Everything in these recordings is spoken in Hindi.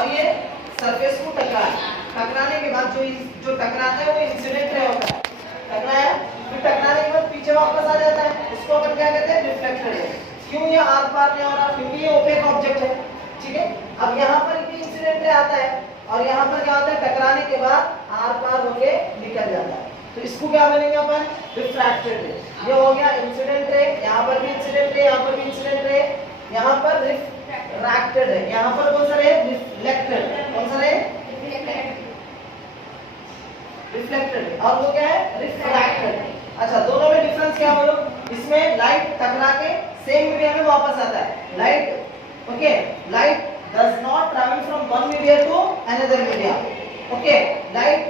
और ये सरफेस को टकराने के बाद जो टकराता है वो इंसिडेंट रे होता है, टकराया फिर टकराने के बाद पीछे वापस आ जाता है, इसको अपन क्या कहते हैं, रिफ्लेक्टेड रे। क्यों ये आर पार नहीं हो रहा, क्योंकि ये ओपेक ऑब्जेक्ट है, ठीक है। अब यहाँ पर भी इंसिडेंट रे आता है और यहाँ पर क्या होता है, टकराने के बाद आर पार होके निकल जाता है, तो इसको क्या बनेंगे अपन, रिफ्रैक्टेड रे। ये हो गया इंसिडेंट रे, यहाँ पर भी इंसिडेंट रे, यहाँ पर भी इंसिडेंट रे, यहाँ पर रिफ्रैक्टेड है, यहाँ पर कौन सा रे, रिफ्लेक्टेड, कौन सा रे, रिफ्लेक्टेड, और वो क्या है, रिफ्रैक्टेड। अच्छा, दोनों में डिफरेंस क्या बोलो, इसमें लाइट टकरा के सेम मीडिया में वापस आता है, light okay, light does not travel from one media to another media, okay, light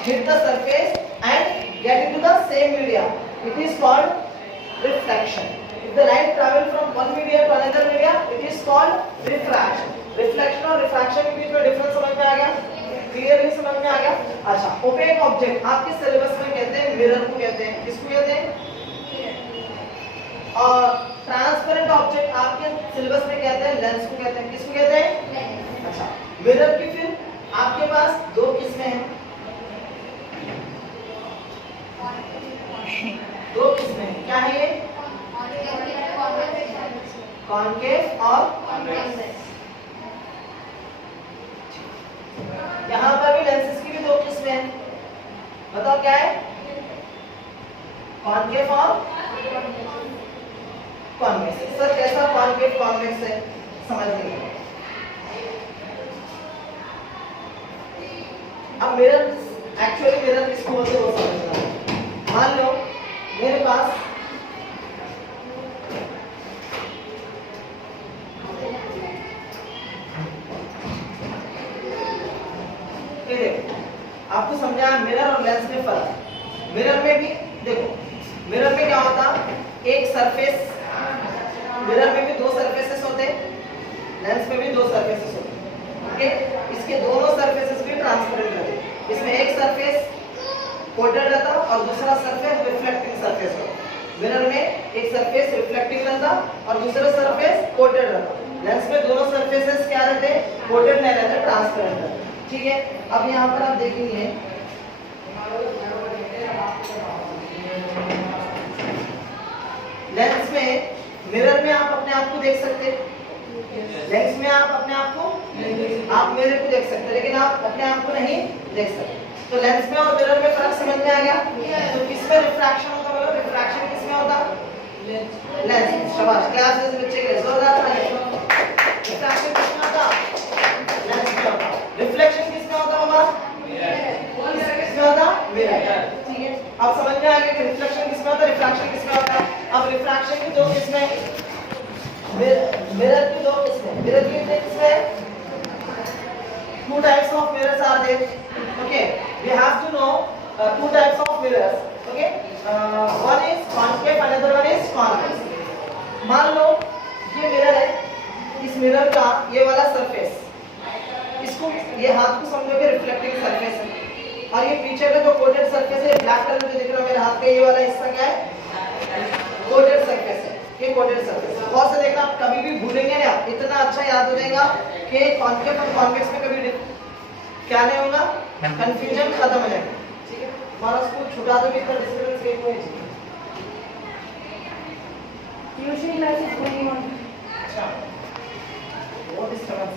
hit the surface and get into the same media, it is called reflection. If the light travel from one media to another media, it is called refraction. Reflection और refraction के बीच में डिफरेंस समझ में आ गया, क्लियरली समझ में आ गया। अच्छा, ओपेक ऑब्जेक्ट आपके सिलेबस में कहते हैं मिरर को कहते हैं, किसको कहते हैं, और ट्रांसपेरेंट ऑब्जेक्ट आपके सिलेबस में कहते हैं लेंस को कहते हैं, किसको कहते हैं, लेंस। अच्छा, मिरर की फिर आपके पास दो किस्में हैं, दो किस्में हैं, क्या है ये, कॉन्केव और कॉन्वेक्स। यहाँ पर भी लेंसेज की भी दो किस्में हैं, बताओ क्या है, कॉन्केव और कॉन्वेक्स। सर कैसा कॉन्केव कॉन्वेक्स है, समझ लीजिए। अब मिरर, एक्चुअली मिरर किसको बोलते हैं वो समझना है। मान लो मेरे पास ये देखो, आपको समझा मिरर और लेंस में फर्क। मिरर में भी देखो, मिरर में क्या होता, एक सरफेस, मिरर में भी दो सरफेसेस होते हैं, लेंस में भी दो सरफेसेस होते हैं, ओके। इसके दोनों सरफेसेस भी ट्रांसपेरेंट रहते हैं, इसमें एक सरफेस कोटेड रहता और दूसरा सरफेस रिफ्लेक्टिंग सरफेस होता। मिरर में एक सरफेस रिफ्लेक्टिंग रहता और दूसरा सरफेस कोटेड रहता। लेंस में दोनों सरफेसेस क्या रहते हैं, कोटेड नहीं रहते, ट्रांसपेरेंट रहते, ठीक है। अब यहाँ पर आप देखेंगे लेंस में, मिरर में आप अपने आप को देख सकते हैं, लेंस में आप अपने आप को, आप मेरे को देख सकते हैं, लेकिन आप अपने आप को नहीं देख सकते। तो लेंस में और मिरर में फर्क समझ में आ गया। तो किसमें रिफ्रैक्शन होता है, रिफ्रैक्शन किसमें होता, लेंस। शाबाश, क्लास में बच्चे के जोरदार ताली। रिफ्रैक्शन किसमें होता, लेंस में होता। रिफ्लेक्शन किसमें होता होगा, किसमें होता, मिरर, ठीक है। अब समझ में आ गया कि रिफ्लेक्शन किसमें होता, रिफ्रैक्शन किसमें होता। अब रिफ्रैक्शन की दो किस्में, मिरर की दो किस्में, मिरर की कितने किस्में, two types of mirrors are there, okay. We have to know two types of mirrors, okay. One is concave, another one is convex. मान लो ये मिरर है, इस मिरर का ये वाला सरफेस, इसको ये हाथ को समझो कि रिफ्लेक्टिंग सरफेस है, और ये पीछे का जो कोटेड सरफेस है, ब्लैक कलर में जो दिख रहा है मेरे हाथ पे, ये वाला हिस्सा क्या है, कोटेड सरफेस है, ये कोटेड सरफेस। और से देखना, आप कभी भी भूलेंगे नहीं, आप इतना अच्छा याद हो जाएगा कि कॉन्केव और कॉन्वेक्स में कभी क्या नहीं होगा, कंफ्यूजन खत्म हो जाएगा, ठीक है। हमारा स्कूल छुटा दो, इतना डिस्टर्बेंस नहीं होनी चाहिए। ट्यूशन क्लासेस गोइंग ऑन, अच्छा वो डिस्टर्बेंस,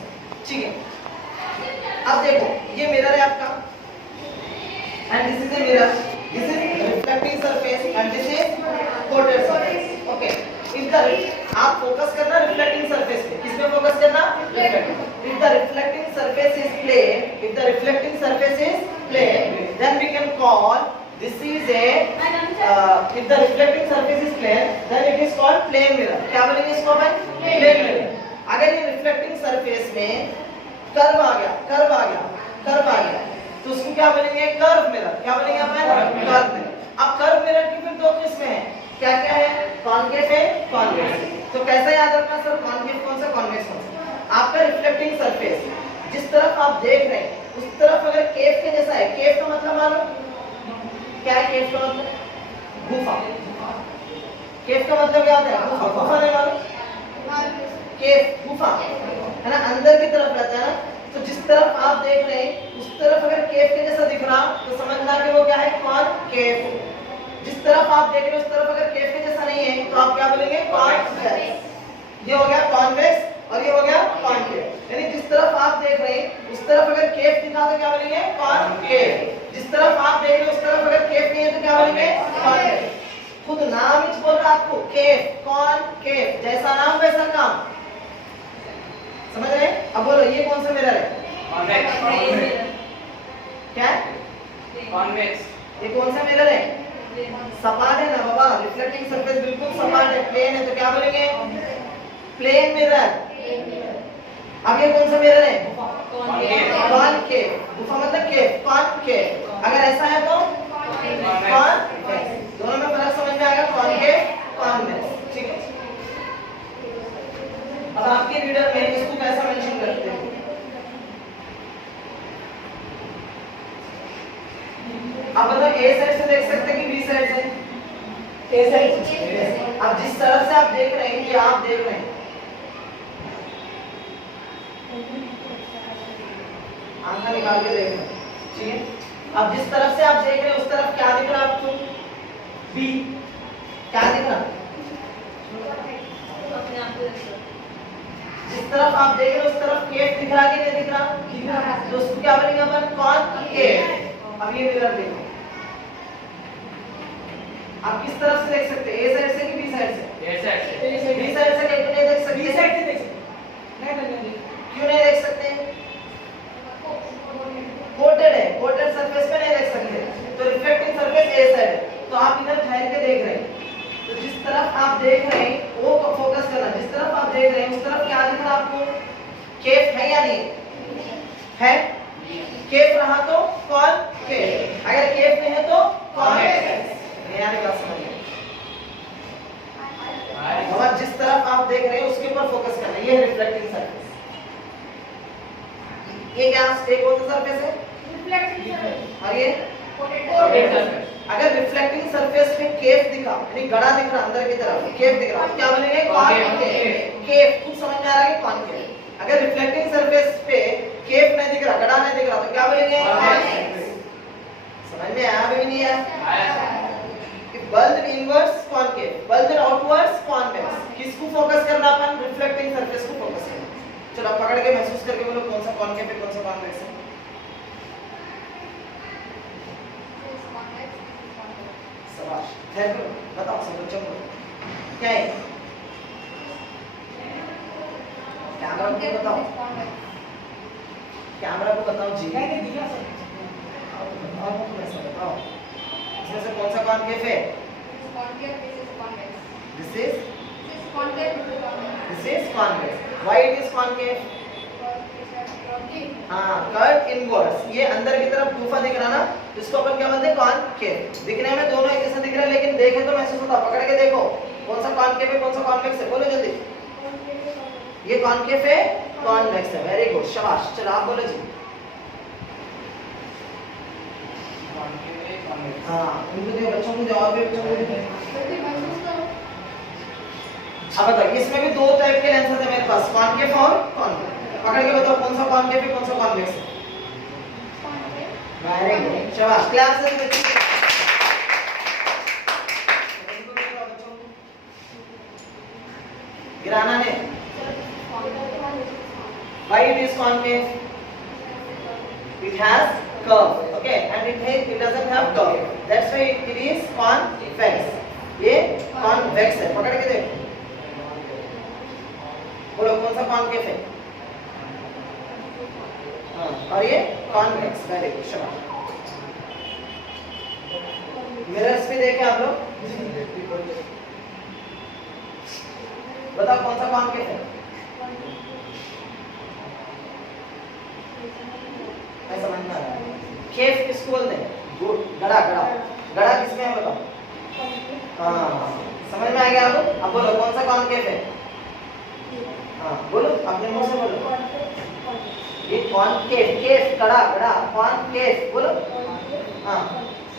ठीक है। अब देखो, ये मिरर है आपका, and this is a mirror, this is reflecting surface and this is coated surface, okay. If the, आप फोकस करना रिफ्लेक्टिंग सरफेस पे, किस पे फोकस करना, reflecting. If the reflecting surface is plane, if the reflecting surface is plane, then we can call this is a if the reflecting surface is plane, then it is called plane mirror. क्या बोलेंगे इसको भाई, plane mirror। अगर ये reflecting surface में कर्व आ गया, कर्व आ गया, कर्व आ गया, तो उसको क्या बोलेंगे, कर्व मिरर। क्या बोलेंगे अपन, कर्व मिरर। अब कर्व मिरर की फिर दो किस्में हैं, क्या क्या है, कॉन्केव है, कॉन्वेक्स। तो कैसा याद रखना सर, कॉन्केव कौन सा, कॉन्वेक्स कौन सा। आपका रिफ्लेक्टिंग सरफेस जिस तरफ आप देख रहे हैं उस तरफ अगर केव के जैसा है, केव का मतलब मालूम क्या है, केव का मतलब गुफा। केव का मतलब क्या होता है, गुफा। गुफा नहीं मालूम, केव गुफा है ना, अंदर की तरफ रहता है ना, जिस तरफ आप देख रहे हैं उस तरफ अगर केव के जैसा दिख रहा तो समझना कि वो क्या है, कॉनकेव। जिस तरफ आप देख रहे हैं उस तरफ अगर केव के जैसा नहीं है तो आप क्या बोलेंगे, कॉन्वेक्स। ये हो गया कॉन्वेक्स और ये हो गया कॉनकेव। यानी जिस तरफ आप देख रहे हैं उस तरफ अगर केव दिखा तो क्या बोलेंगे, कॉनकेव। जिस तरफ आप देख रहे हैं उस तरफ अगर केव नहीं है तो क्या बोलेंगे, कॉनवेक्स। खुद नाम ही बोल रहा आपको, केव, कॉनकेव, जैसा नाम वैसा काम। समझ रहे हैं? अब बोलो ये कौन सा मिरर है, कॉन्वेक्स। क्या, कॉन्वेक्स। ये कौन सा मिरर है, सपाट है ना बाबा, रिफ्लेक्टिंग सरफेस बिल्कुल सपाट है, प्लेन है, तो क्या बोलेंगे, प्लेन मिरर। अब ये कौन सा मिरर है, कॉनकेव। गुफा मतलब केव, कॉनकेव। अगर ऐसा है तो कॉन्वेक्स। दोनों में फर्क समझ में आएगा, कॉनकेव, कॉन्वेक्स। ठीक है। अब आपके रीडर में इसको कैसा मेंशन करते हैं, अब बताओ ए साइड से देख सकते हैं कि बी साइड से, ए साइड से। अब जिस तरफ से आप देख रहे हैं, ये आप देख रहे हैं, आंखा निकाल के देख रहे हैं, ठीक है। अब जिस तरफ से आप देख रहे हैं उस तरफ क्या दिख रहा है आपको, बी। क्या दिख रहा, जिस तरफ आप देख रहे हैं उस तरफ केव दिख रहा है कि नहीं दिख रहा, तो उसको क्या बोलेंगे अपन, कॉनकेव। अब ये मिरर देखो, आप किस तरफ से देख सकते हैं, ए साइड से कि बी साइड से, ए साइड से। बी साइड से नहीं देख सकते, बी साइड से देख सकते हैं। क्यों नहीं देख सकते, कोटेड है, कोटेड सरफेस पे नहीं देख सकते, तो रिफ्लेक्टिंग सरफेस ए साइड है, तो आप इधर ठहर के देख रहे हैं, तो जिस तरफ आप देख रहे हैं वो फोकस करना, जिस तरफ आप देख रहे हैं उस तरफ क्या दिख रहा आपको, केव है या नहीं है, केव रहा तो कॉनकेव, अगर केव नहीं है तो कॉन्वेक्स। यानी बात समझिए, और जिस तरफ आप देख रहे हैं उसके ऊपर फोकस करना, ये है रिफ्लेक्टिंग सरफेस। ये क्या एक कौन सा सरफेस है, रिफ्लेक्टिंग सरफेस। और ये कोटेड सरफेस। अगर रिफ्लेक्टिंग सरफेस पे केव दिखा, यानी गड़ा दिख रहा अंदर की तरफ, केव दिख रहा, क्या बोलेंगे, कॉनकेव। केव कुछ समझ में आ रहा है, कॉनकेव। अगर रिफ्लेक्टिंग सरफेस पे केव नहीं दिख रहा, गड़ा नहीं दिख रहा, तो क्या बोलेंगे, कॉन्वेक्स। समझ में आया, अभी नहीं आया? Bulge inverse concave, bulge outwards convex. किसको फोकस करना अपन, रिफ्लेक्टिंग सरफेस को फोकस करना। चलो आप पकड़ के महसूस करके बोलो कौन सा कॉनकेव है, कौन सा कॉन्वेक्स है। शाबाश, थैंक यू। बताओ सब बच्चों को क्या है, कैमरा को बताओ, कैमरा को बताओ जी, मैंने दिया सर। बताओ इसमें से कौन सा कॉनकेव है, this is convex. Why it is concave, हाँ, कर्व इनवर्स। ये अंदर की तरफ गुफा दिख रहा ना, इसको अपन क्या बोलते हैं, कॉनकेव। दिखने में दोनों एक जैसा दिख रहा है, लेकिन देखे तो महसूस होता, पकड़ के देखो कौन सा कॉनकेव है, कौन सा कॉन्वेक्स है, बोलो जल्दी। ये कॉनकेव है, कॉन्वेक्स है, वेरी गुड, शाबाश। चलो आप बोलो जी। हाँ, उनको दो, बच्चों को जवाब दे, बच्चों को दे। अब बताओ, इसमें भी दो टाइप के लेंसेज है मेरे पास, कॉनकेव और कॉन्वेक्स। पकड़ के बताओ कौन सा कॉनकेव है, कौन सा कॉन्वेक्स है। वेरी गुड, शाबाश, क्लास से बच्चों। गिराना है, why it is concave, it has curve, okay, and it doesn't have curve, that's why it is convex. ये convex है, पकड़ के देखो, बोलो कौन सा concave है, हाँ, और ये convex, वेरी गुड, शाबाश। मिरर्स पे देखे आप लोग, बताओ कौन सा concave है, मैं समझ में आ रहा है। केव किसको बोलते हैं, गड़ा, गड़ा, गड़ा किसमें है बताओ, हाँ, समझ में आ गया आपको। अब बोलो कौन सा कॉनकेव है, हाँ बोलो अपने मुंह से बोलो, ये कॉनकेव, केव गड़ा, गड़ा, कॉनकेव बोलो, हाँ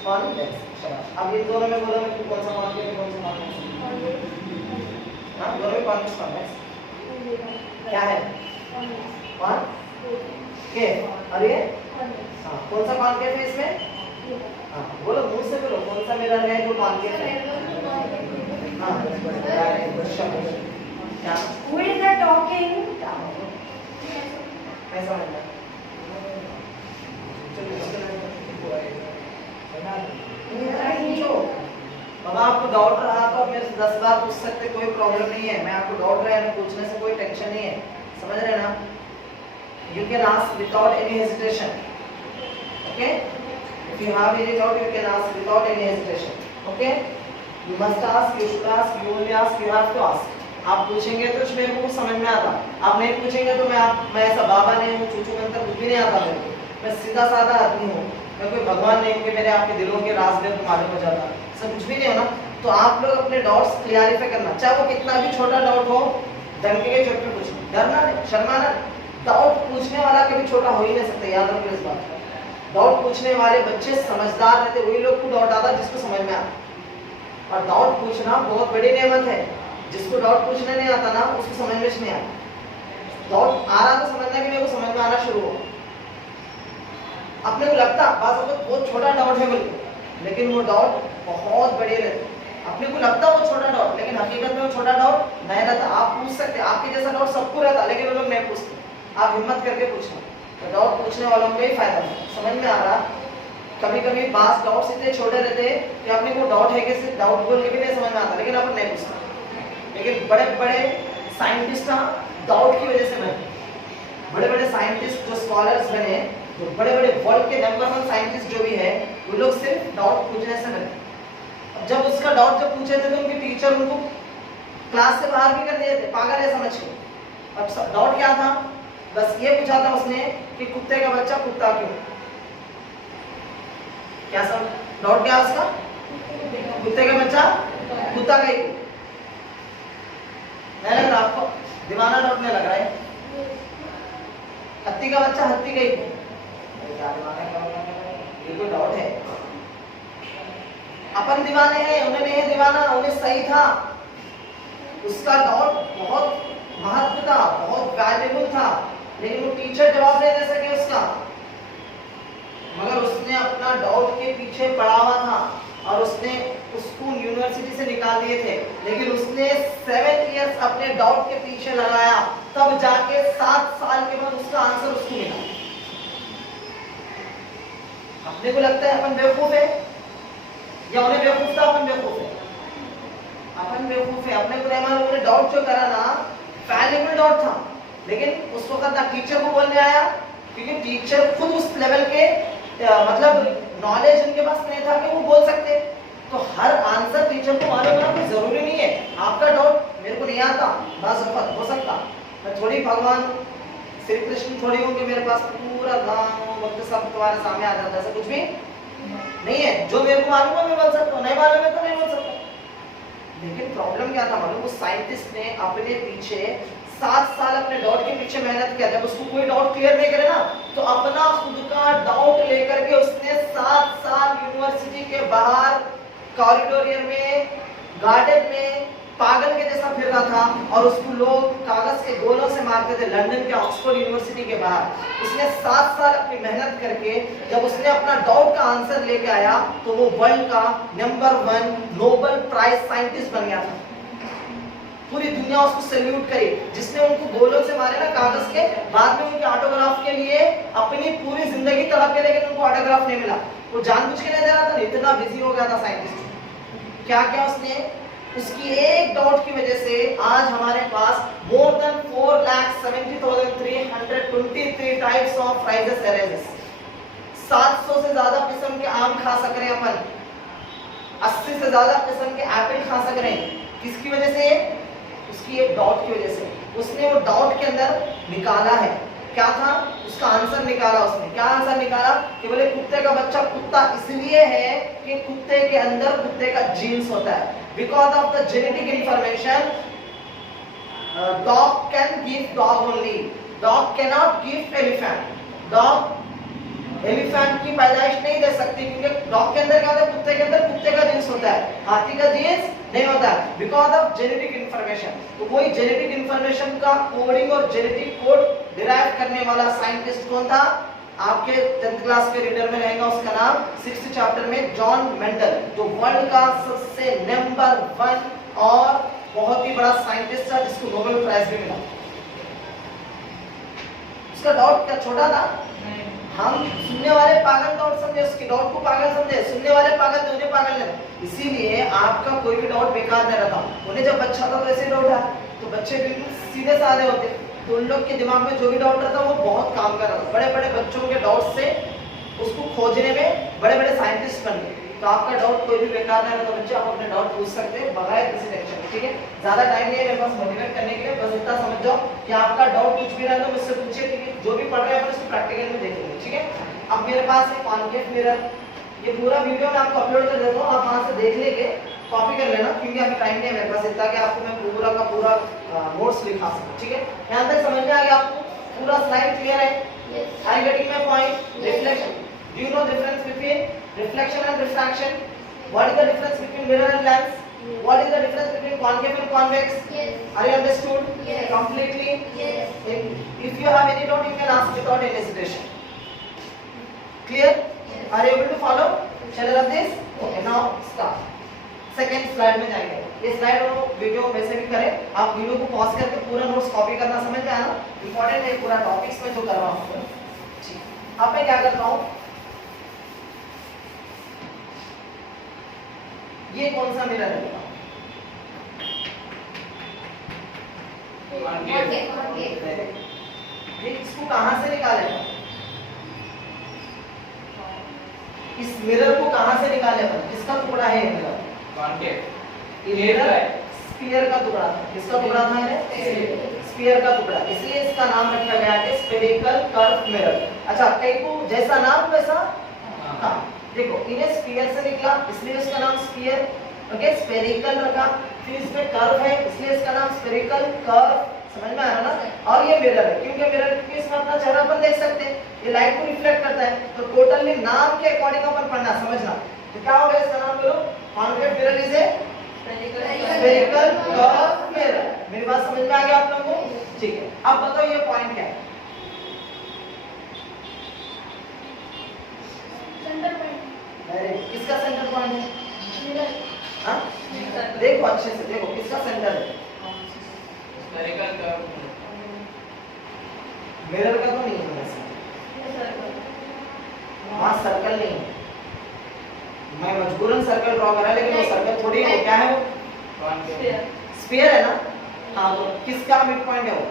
कॉन्वेक्स, शाबाश। अब ये दोनों में बोलो कि कौन सा कॉनकेव है, कौन सा कॉन्वेक्स, हाँ दोनों में कॉन्वेक्स, कॉन्वेक्स क्या है, कौन के और ये हाँ कौन सा कॉन्केव है इसमें? हाँ बोलो मुंह से बोलो कौन सा मिरर है जो कॉन्केव है? हाँ क्या Who is that talking? मैं समझ गया अब आपको डाउट रहा तो मेरे से 10 बार पूछ सकते, कोई प्रॉब्लम नहीं है। मैं आपको डाउट रहा है पूछने से कोई टेंशन नहीं है, समझ रहे ना? You can ask without any hesitation, okay? If you have any doubt you can ask without any hesitation, okay? You must ask, you should ask, you will ask, you have to ask. आप पूछेंगे तो मेरे को समझ में आता, आप नहीं पूछेंगे तो मैं ऐसा बाबा नहीं हूँ, चूचू मंत्र कुछ भी नहीं आता मेरे को। मैं सीधा साधा आदमी हूँ, मैं कोई भगवान नहीं हूँ कि मेरे आपके दिलों के राज मेरे को मालूम हो जाता, सब कुछ भी नहीं हो ना। तो आप लोग अपने डाउट्स क्लियरिफाई करना, चाहे वो कितना भी छोटा डाउट हो, डंके के चोट पे पूछना, डरना नहीं, शर्माना। डाउट पूछने वाला कभी छोटा हो ही नहीं सकता, याद रखो इस बात को। डाउट पूछने वाले बच्चे समझदार रहते, वही लोग को डाउट आता जिसको समझ में आता। और डाउट पूछना बहुत बड़ी नेमत है, जिसको डाउट पूछने नहीं आता ना उसको समझ में नहीं आता। डाउट आ रहा तो समझना कि मेरे को समझ में आना शुरू हो। अपने को लगता बहुत छोटा डाउट है बोल, लेकिन वो डाउट बहुत बड़े रहते। अपने को लगता वो छोटा डाउट, लेकिन हकीकत में वो छोटा डाउट नहीं रहता। आप पूछ सकते, आपके जैसा डाउट सबको रहता, लेकिन वो लोग नहीं पूछते। आप हिम्मत करके पूछना, तो डाउट पूछने वालों को ही फायदा है। समझ में आ रहा? कभी कभी बात डाउट्स इतने छोटे रहते कि अपने को डाउट है कि सिर्फ डाउट बोल के भी नहीं समझ में आता, लेकिन अपन नहीं पूछता। लेकिन बड़े बड़े साइंटिस्ट डाउट की वजह से बने, बड़े बड़े साइंटिस्ट जो स्कॉलर्स बने, जो बड़े बड़े वर्ल्ड के नंबर 1 साइंटिस्ट जो भी है, वो लोग सिर्फ डाउट पूछने से बने। अब जब उसका डाउट जब पूछे थे तो उनके टीचर उनको क्लास से बाहर भी कर दिए थे, पागल है समझ के। अब डाउट क्या था? बस ये पूछा था उसने कि कुत्ते का बच्चा कुत्ता क्यों? क्या सब डाउट क्या उसका? कुत्ते का बच्चा कुत्ता का ही। नहीं लग रहा आपको? दीवाना डाउट नहीं लग रहा है? हत्ती का बच्चा हत्ती का ही। ये तो डाउट है। अपन दीवाने हैं, उन्हें नहीं दीवाना, उन्हें सही था। उसका डाउट बहुत महत्व था, बहुत वैल्यूबल था, लेकिन वो टीचर जवाब नहीं दे सके उसका। मगर उसने अपना डाउट के पीछे पड़ा हुआ था और उसने उसको यूनिवर्सिटी से निकाल दिए थे, लेकिन उसने 7 इयर्स अपने डाउट के पीछे लगाया, तब जाके 7 साल के बाद उसका आंसर उसको मिला। अपने को लगता है अपन बेवकूफ है, या उन्हें बेवकूफ था अपन बेवकूफ है? अपन बेवकूफ है। अपने को नहीं मालूम उन्हें डाउट जो करा ना वैल्यूबल डाउट था, लेकिन उस वक्त ना टीचर को बोलने आया, क्योंकि टीचर खुद उस लेवल के मतलब नॉलेज उनके पास नहीं था कि वो बोल सकते। तो हर आंसर टीचर को मालूम होना कोई जरूरी नहीं है। आपका डाउट मेरे को नहीं आता, बाज़ हो सकता, मैं थोड़ी भगवान श्री कृष्ण थोड़ी हूँ कि मेरे पास पूरा गाँव वक्त सब तुम्हारे सामने आ जाता है, ऐसा कुछ भी नहीं है। जो मेरे को मालूम है मैं बोल सकता हूँ, नहीं मालूम है तो नहीं बोल सकता। लेकिन प्रॉब्लम क्या था मालूम? उस साइंटिस्ट ने अपने पीछे 7 साल अपने डाउट के पीछे मेहनत किया। जब उसको कोई डाउट क्लियर नहीं करे ना, तो अपना खुद का डाउट लेकर के उसने 7 साल यूनिवर्सिटी के बाहर कॉरिडोर में, गार्डन में पागल के जैसा फिर रहा था, और उसको लोग कागज के गोलों से मारते थे लंदन के ऑक्सफोर्ड यूनिवर्सिटी के बाहर। उसने 7 साल अपनी मेहनत करके जब उसने अपना डाउट का आंसर लेके आया, तो वो वर्ल्ड का नंबर 1 नोबेल प्राइज साइंटिस्ट बन गया था। पूरी दुनिया उसको सैल्यूट करे। जिसने उनको गोलों से मारे ना कागज के, बाद में उनके ऑटोग्राफ के लिए अपनी पूरी जिंदगी तड़प के, लेकिन उनको ऑटोग्राफ नहीं मिला। वो जानबूझ के नहीं दे रहा था, इतना बिजी हो गया था साइंटिस्ट। क्या क्या उसने, उसकी एक डाउट की वजह से आज हमारे पास more than 4,70,323 types of prizes arrays, 700 से ज्यादा किस्म के आम खा सक रहे हैं अपन, 80 से ज्यादा किस्म के एप्पल खा सक रहे हैं। किसकी वजह से? उसकी एक डाउट की वजह से। उसने वो डाउट के अंदर निकाला है, क्या था उसका आंसर निकाला। उसने क्या आंसर निकाला कि बोले कुत्ते का बच्चा कुत्ता इसलिए है कि कुत्ते के अंदर कुत्ते का जीन्स होता है। Because of the genetic information dog can give dog only, dog can not give elephant. Dog elephant की पैदाइश नहीं दे सकती, क्योंकि डॉग के अंदर क्या होता है? कुत्ते के अंदर कुत्ते का जीन्स होता है, हाथी का जीन्स नहीं होता है, बिकॉज ऑफ जेनेटिक इंफॉर्मेशन। तो वही जेनेटिक इंफॉर्मेशन का कोडिंग और जेनेटिक कोड डिराइव करने वाला साइंटिस्ट कौन था? आपके 10th क्लास के रीडर में रहेगा, उसका नाम 6th चैप्टर में जॉन मेंडल, जो वर्ल्ड का सबसे नंबर 1 और बहुत ही बड़ा साइंटिस्ट था जिसको नोबेल प्राइज भी मिला। उसका डाउट क्या छोटा था? हम सुनने वाले पागल डाउट समझे, उसकी डाउट को पागल समझे, सुनने वाले पागल तो उन्हें पागल नहीं। इसीलिए आपका कोई भी डाउट बेकार नहीं रहता। उन्हें जब बच्चा था तो ऐसे डाउट है, तो बच्चे बिल्कुल सीधे साधे होते, तो उन लोग के दिमाग में जो भी डाउट रहता वो बहुत काम कर रहा था। बड़े बड़े बच्चों के डाउट से उसको खोजने में बड़े बड़े साइंटिस्ट बन गए। तो आपका डाउट कोई भी बेकार नहीं रहता बच्चे, आप अपने डाउट पूछ सकते हैं बगैर किसी टेंशन के, ठीक है। ज्यादा टाइम नहीं है मेरे पास मोटिवेट करने के लिए, बस इतना समझ जाओ कि आपका डाउट कुछ भी रहे तो मुझसे पूछिए, ठीक है। जो भी पढ़ रहे हैं अपन उसको प्रैक्टिकल में देख लेंगे, ठीक है। अब मेरे पास है कॉन्केव मिरर, ये पूरा वीडियो मैं आपको अपलोड कर देता हूँ, आप वहां से देख लेंगे, कॉपी कर लेना, क्योंकि अभी टाइम नहीं है मेरे पास इतना कि आपको मैं पूरा का पूरा नोट्स लिखा सकूं, ठीक है। यहां तक समझ में आ गया आपको? पूरा स्लाइड क्लियर है? I getting my point? Reflection, do you know difference between reflection and refraction? What is the difference between mirror and lens? What is the difference between concave and convex? Yes. Are you understood? Yes. Completely? Yes. If you have any doubt, you can ask without any hesitation. Clear? Yes. Are you able to follow? Shall I run this? Okay, now start. Second slide में जाएंगे। ये स्लाइड और वीडियो वैसे भी करें, आप वीडियो को पॉज करके पूरा नोट्स कॉपी करना समझ में आया ना? इंपॉर्टेंट है पूरा टॉपिक्स में जो कर रहा हूँ। ठीक, अब मैं क्या करता हूँ, ये कौन सा मिरर है बताओ? ये इसको कहां से निकालेगा? इस मिरर को कहां से निकालेगा? किसका टुकड़ा है ये मिरर? कॉन्केव, ये मिरर स्फीयर का टुकड़ा था। किसका टुकड़ा था ये? स्फीयर का टुकड़ा, इसलिए इसका नाम रखा गया है स्फेरिकल कर्व मिरर। अच्छा, कई को जैसा नाम वैसा हाँ, देखो इन्हें स्फीयर से निकला इसलिए इसका नाम स्फीयर, ओके, स्फेरिकल रखा, फिर इसमें कर्व है इसलिए इसका नाम स्फेरिकल कर्व। समझ में आ रहा ना? और ये मिरर है, क्योंकि मिरर क्योंकि इसमें अपना चेहरा अपन देख सकते हैं, ये लाइट को रिफ्लेक्ट करता है, तो टोटली नाम के अकॉर्डिंग अपन पढ़ना समझना। तो क्या हो गया इसका नाम? बोलो, concave mirror is a spherical curve mirror. मेरी बात समझ में आ गया आप लोगों को? ठीक है, अब बताओ ये पॉइंट क्या है? Centre point. अरे किसका सेंटर पॉइंट है? मिरर। हाँ, देखो अच्छे से देखो किसका सेंटर है? स्फेरिकल कर्व, मिरर का तो नहीं है वैसे, वहाँ सर्कल नहीं है, मैं मजबूरन सर्कल ड्रॉ करा, लेकिन वो सर्कल थोड़ी है, वो क्या है? वो कॉन्केव, स्फीयर है ना? हाँ, तो किसका मिड पॉइंट है वो?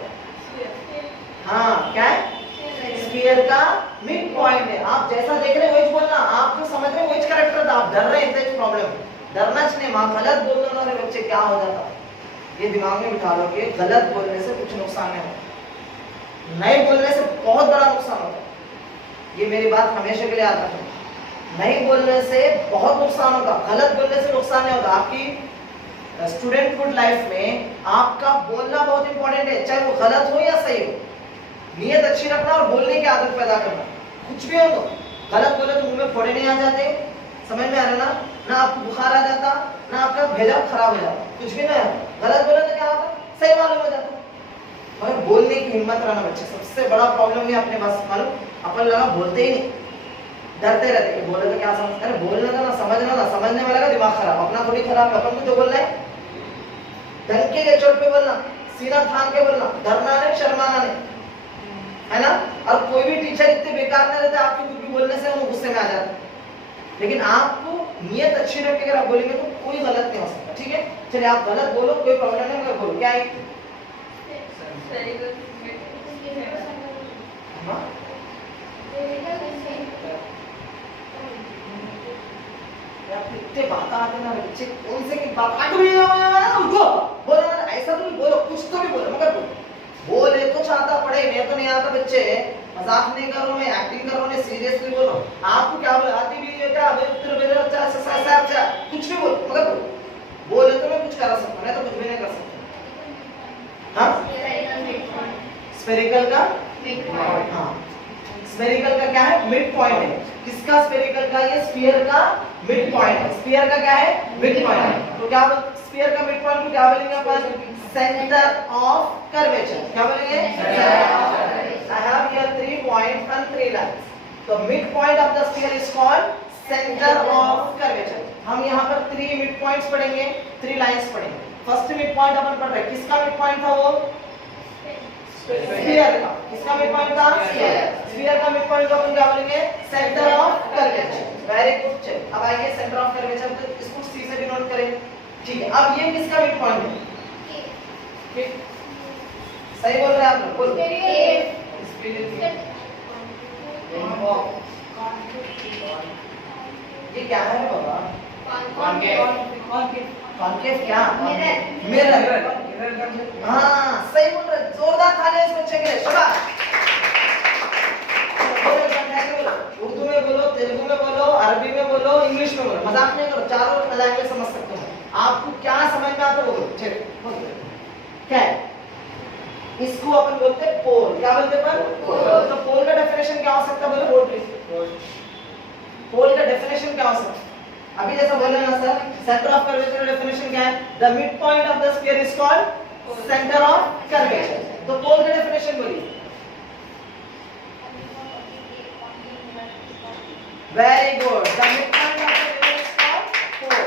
हाँ, क्या है? स्फीयर का मिड पॉइंट है। आप जैसा देख रहे हो वही बोलना, आप जो समझ रहे हो वही करेक्ट रहता, आप डर रहे हैं इतना प्रॉब्लम। डरना चाहिए, माँ गलत बोल दो ना बच्चे क्या हो जाता, ये दिमाग में बिठा लो कि गलत बोलने से कुछ नुकसान नहीं, नहीं बोलने से बहुत बड़ा नुकसान होता है। ये मेरी बात हमेशा के लिए याद रखना, नहीं बोलने से बहुत नुकसान होगा, गलत बोलने से नुकसान नहीं होता। आपकी स्टूडेंटहुड लाइफ में आपका बोलना बहुत इंपॉर्टेंट है, चाहे वो गलत हो या सही हो। नियत अच्छी रखना और बोलने की आदत पैदा करना, कुछ भी हो तो गलत बोले तो मुंह में फोड़े नहीं आ जाते, समझ में आ रहा ना आपको बुखार आ जाता, ना आपका भेजा खराब हो जाता, कुछ भी नहीं आता। गलत बोले तो क्या होता? सही मालूम हो जाता। और बोलने की हिम्मत रहना बच्चे, सबसे बड़ा प्रॉब्लम है अपने पास मालूम, अपन लगा बोलते ही नहीं, डरते रहते हैं, बोले तो क्या समझते हैं, बोलना था ना समझना था, समझने वाला का दिमाग खराब, अपना थोड़ी खराब है। अपन को जो बोलना है डंके के चोट पे बोलना, सीना थाम के बोलना, डरना नहीं शर्माना नहीं, है ना? और कोई भी टीचर इतने बेकार नहीं रहते, आपके कुछ भी बोलने से वो गुस्से में आ जाते, लेकिन आपको नियत अच्छी रख के अगर आप बोलेंगे तो कोई गलत नहीं हो सकता, ठीक है। चलिए आप गलत बोलो, कोई प्रॉब्लम नहीं, मगर बोलो क्या है? हाँ? इतने बात आते ना बच्चे, कौन से की बात काटो भी उनको बोलो ना, ऐसा तो नहीं बोलो, कुछ तो भी बोलो, मगर बोले तो चाहता पड़े, मैं तो नहीं आता बच्चे, मजाक नहीं कर रहा हूं, मैं एक्टिंग कर रहा हूं, मैं सीरियसली बोल रहा हूं। आपको क्या बोले आती भी है क्या? तेरे मेरे बच्चा ऐसा अच्छा कुछ भी बोल, मगर बोले तो मैं कुछ कर सकता, मैं तो कुछ भी नहीं कर सकता। हाँ, स्फेरिकल का हाँ, स्फेरिकल का क्या है? मिड पॉइंट है। किसका स्फेरिकल का? ये स्फीयर का मिड पॉइंट है। स्फीयर का क्या है? मिड पॉइंट है। तो क्या स्फीयर का मिड पॉइंट को क्या बोलेंगे अपन? Centre of curvature. क्या बोलेंगे? Centre of curvature. I have here 3 points and 3 lines. The midpoint of the sphere is called center of curvature. हम यहाँ पर 3 mid points पढ़ेंगे, 3 lines पढ़ेंगे. First mid point अपन पढ़ रहे हैं. किसका mid point था वो? Sphere का. किसका mid point था? Sphere. Sphere का mid point को अपन क्या बोलेंगे? Center of curvature. Very good. चलिए अब आइए center of curvature तो इसको C से डिनोट करें. ठीक है. अब ये किसका mid point है? सही बोल रहे हैं आप लोग. बोल. ये क्या है बाबा? कॉन्केव क्या? मिरर. हाँ सही बोल रहे. जोरदार तालियां इस बच्चे के लिए. शाबाश. उर्दू में बोलो, तेलुगु में बोलो, अरबी में बोलो, इंग्लिश में बोलो. मजाक नहीं करो. चारों लैंग्वेज समझ सकते हो. आपको क्या समझ में आता है वो बोलो. चलिए क्या है? इसको अपन बोलते हैं पोल. क्या बोलते हैं अपन? तो पोल का डेफिनेशन क्या हो सकता है बोलो? बोल प्लीज. पोल का डेफिनेशन क्या हो सकता है? अभी जैसा बोले ना सर, सेंटर ऑफ कर्वेचर का डेफिनेशन क्या है? The mid point of the sphere is called centre of curvature. तो पोल का डेफिनेशन बोलिए. Very good. The mid point of the mirror is called pole.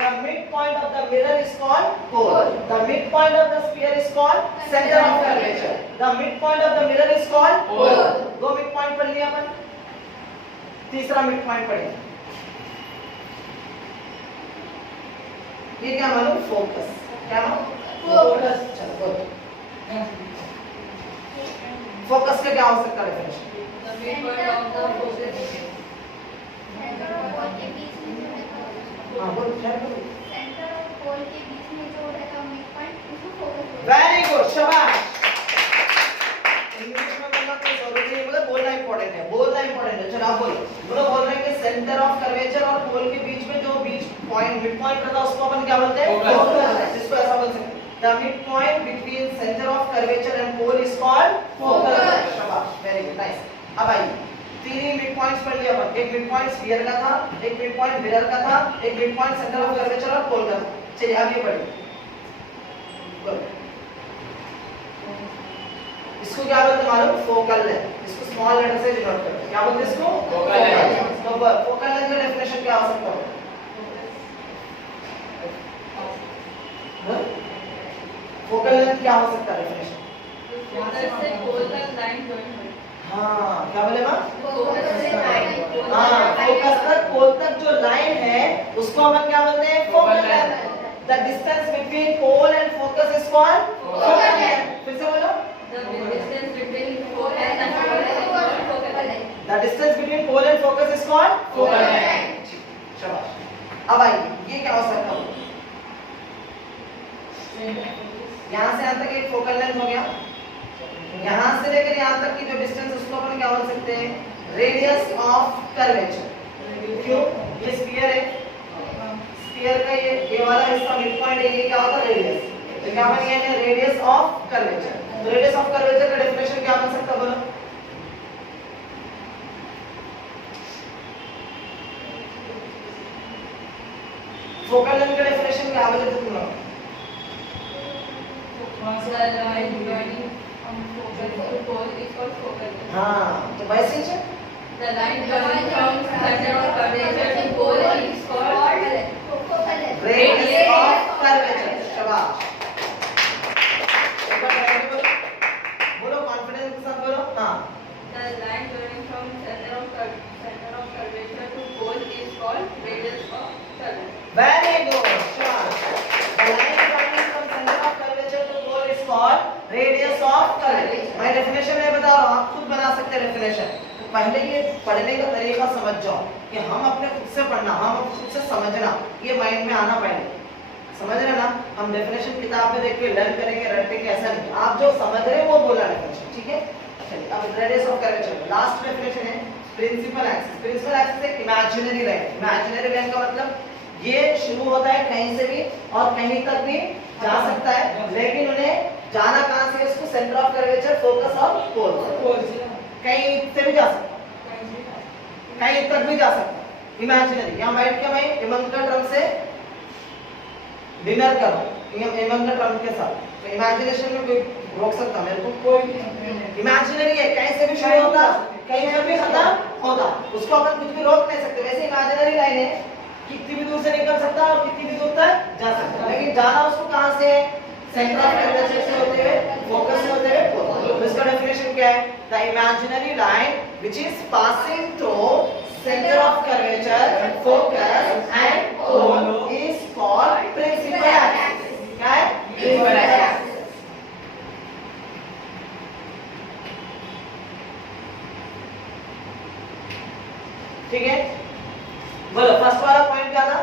The mid point of the mirror is called pole. The mid point of the sphere is called centre of curvature. The mid point of the mirror is called pole. 2 mid point पढ़ लिया अपन. तीसरा मिड पॉइंट पढ़ेंगे. ये क्या मालूम? फोकस. क्या मालूम? फोकस. चलो बोलो. फोकस का क्या हो सकता है डेफिनेशन? हाँ बोलो. Very good. शाबाश. इंग्लिश में बोलना कोई जरूरी नहीं, मतलब बोलना इंपॉर्टेंट है. बोलना इंपॉर्टेंट है. चलो आप बोलो. बोल रहे हैं कि सेंटर ऑफ कर्वेचर और पोल के बीच में जो बीच पॉइंट मिड पॉइंट रहता है उसको अपन क्या बोलते हैं? फोकस. इसको ऐसा बोल सकते हैं. The mid point between centre of curvature and pole is called focus. शाबाश. Very good. नाइस. अब आइए 3 मिड पॉइंट्स पढ़ लिया अपन. एक मिड पॉइंट स्फीयर का था, एक मिड पॉइंट मिरर का था, एक mid point centre of curvature और पोल का था. चलिए अब ये पढ़िए. इसको क्या बोलते हैं मालूम? Focal length. इसको स्मॉल लेटर से डिनोट करते हैं. क्या बोलते हैं इसको? Focal length. तो फोकल लेंथ का डेफिनेशन क्या हो सकता है? फोकल लेंथ क्या हो सकता है डेफिनेशन? हाँ क्या बोले माँ? हाँ फोकस तक पोल तक जो लाइन है उसको अपन क्या बोलते हैं? Focal length. The distance between pole and focus is called focal length. फिर से बोलो. The distance between pole and focus is called focal length. शाबाश. अब आइए ये क्या हो सकता है? यहाँ से यहाँ तक एक फोकल लेंथ हो गया. यहाँ से लेकर यहाँ तक की जो डिस्टेंस उसको अपन क्या बोल सकते हैं? Radius of curvature. क्यों? ये स्फीयर है. स्फीयर का ये वाला हिस्सा मिड पॉइंट है. ये क्या होता है? रेडियस. तो क्या बन गया? Radius of curvature. तो रेडियस ऑफ कर्वेचर का डेफिनेशन क्या बन सकता है बोलो? फोकल लेंथ का डेफिनेशन क्या बोले तुम लोग? हाँ तो वैसे ही The line running from center of curvature to pole is called radius of curvature. शाबाश. एक बार ट्राई करो. बोलो कॉन्फिडेंस के साथ बोलो. हाँ. The line running from center of curvature to pole is called radius of curvature. Very good. शाबाश. The line running from center of curvature to pole is called radius of curvature. मैं डेफिनेशन नहीं बता रहा हूँ, आप खुद बना सकते हैं डेफिनेशन. पहले ये पढ़ने का तरीका समझ जाओ कि हम अपने खुद से पढ़ना, हम खुद से समझना, ये माइंड में आना पहले. समझ रहे ना? हम डेफिनेशन किताब में देख के लर्न करेंगे, रटेंगे, ऐसा नहीं. आप जो समझ रहे हैं वो बोला डेफिनेशन. ठीक है. चलिए अब radius of curvature last definition है प्रिंसिपल एक्सिस. प्रिंसिपल एक्सिस एक इमेजिनरी लाइन. इमेजिनरी लाइन का मतलब ये शुरू होता है कहीं से भी और कहीं तक भी जा सकता है, लेकिन उन्हें जाना कहां से? उसको सेंटर ऑफ कर्वेचर, फोकस और पोल से. कहीं से भी जा सकता है, कहीं तक भी जा सकता है. इमेजिनरी. यहाँ बैठ के मैं इमंगा ड्रम से डिनर कर रहा हूँ, इमंगा ड्रम के साथ. तो इमेजिनेशन में कोई रोक सकता मेरे को कोई इमेजिनरी है, कहीं से भी शुरू होता कहीं पर भी खत्म होता, उसको अपन कुछ भी रोक नहीं सकते। वैसे इमेजिनरी लाइन है, कितनी भी दूर से निकल सकता है और कितनी भी दूर तक जा सकता है, लेकिन जाना उसको कहां से, सेंटर ऑफ कर्वेचर से होते हुए, फोकस से होते हुए पोल। तो इसका डेफिनेशन क्या है? The imaginary line which is passing through centre of curvature, focus and pole is called principal axis. क्या है? Principal axis. ठीक है, बोलो फर्स्ट वाला पॉइंट क्या था?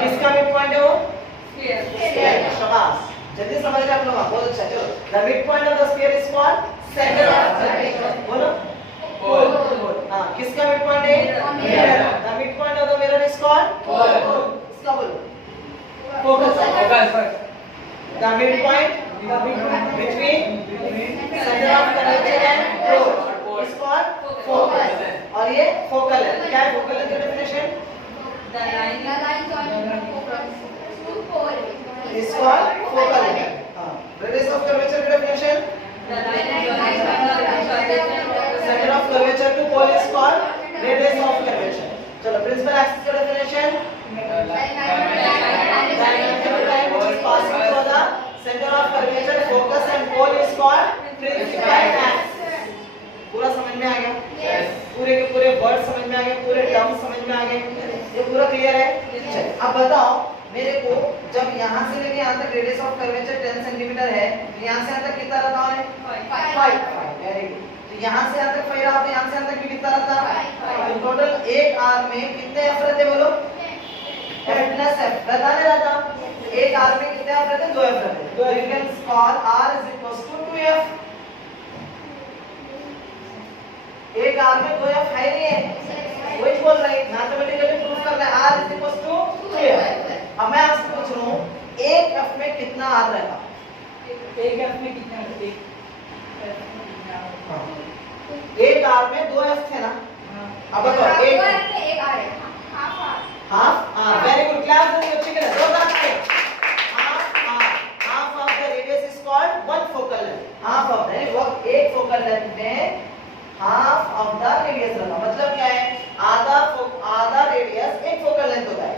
किसका मिड पॉइंट है वो? स्फीयर। शाबाश, जल्दी समझ रहे आप लोग, बहुत अच्छा। चलो, the mid point of the sphere is called centre of curvature. बोलो पोल। हां, किसका मिड पॉइंट है? Mirror. The mid point of the mirror is called pole. इसका बोलो focus. The mid point between centre of curvature and pole is called focus. और ये फोकल है। क्या है फोकल का definition? The line joining focus to pole is called focal length. Radius of curvature का definition? The line joining Center of curvature to pole is called radius of curvature. चलो, principal axis का definition? Diameter line which is passing through the center of curvature, focus and pole is called principal axis. पूरा समझ में आ गया? Yes. पूरे के पूरे वर्ड समझ में आ गए, पूरे टर्म समझ में आ गए, ये पूरा क्लियर है? चलिए, अब बताओ मेरे को, जब यहाँ से लेके यहाँ तक रेडियस ऑफ कर्वेचर 10 सेंटीमीटर है, तो यहाँ से यहाँ तक कितना रहता है? 5। Very good. तो यहाँ से यहाँ तक 5 रहा, तो यहाँ से यहाँ तक भी कितना रहता? तो टोटल एक आर में कितने एफ रहते बोलो? एफ प्लस एफ रहता नहीं रहता? एक आर में कितने एफ रहते? 2 एफ रहते। तो you can call R is equal to 2f। एक आर में 2f है नहीं है, वही बोल रहे हैं, मैथमेटिकली प्रूफ करना है। r is equal to 2f। अब मैं आपसे पूछ रहा हूं, एक f में कितना r रहेगा? एक f में कितना है? एक r में 2f थे ना? अब बताओ एक half r। Very good, class में अच्छी तरह जोरदार से half of the radius is called one focal length. Half of यानी वो एक फोकल लेंथ में हाफ ऑफ द रेडियस रहता, मतलब क्या है? आधा रेडियस एक फोकल लेंथ होता है।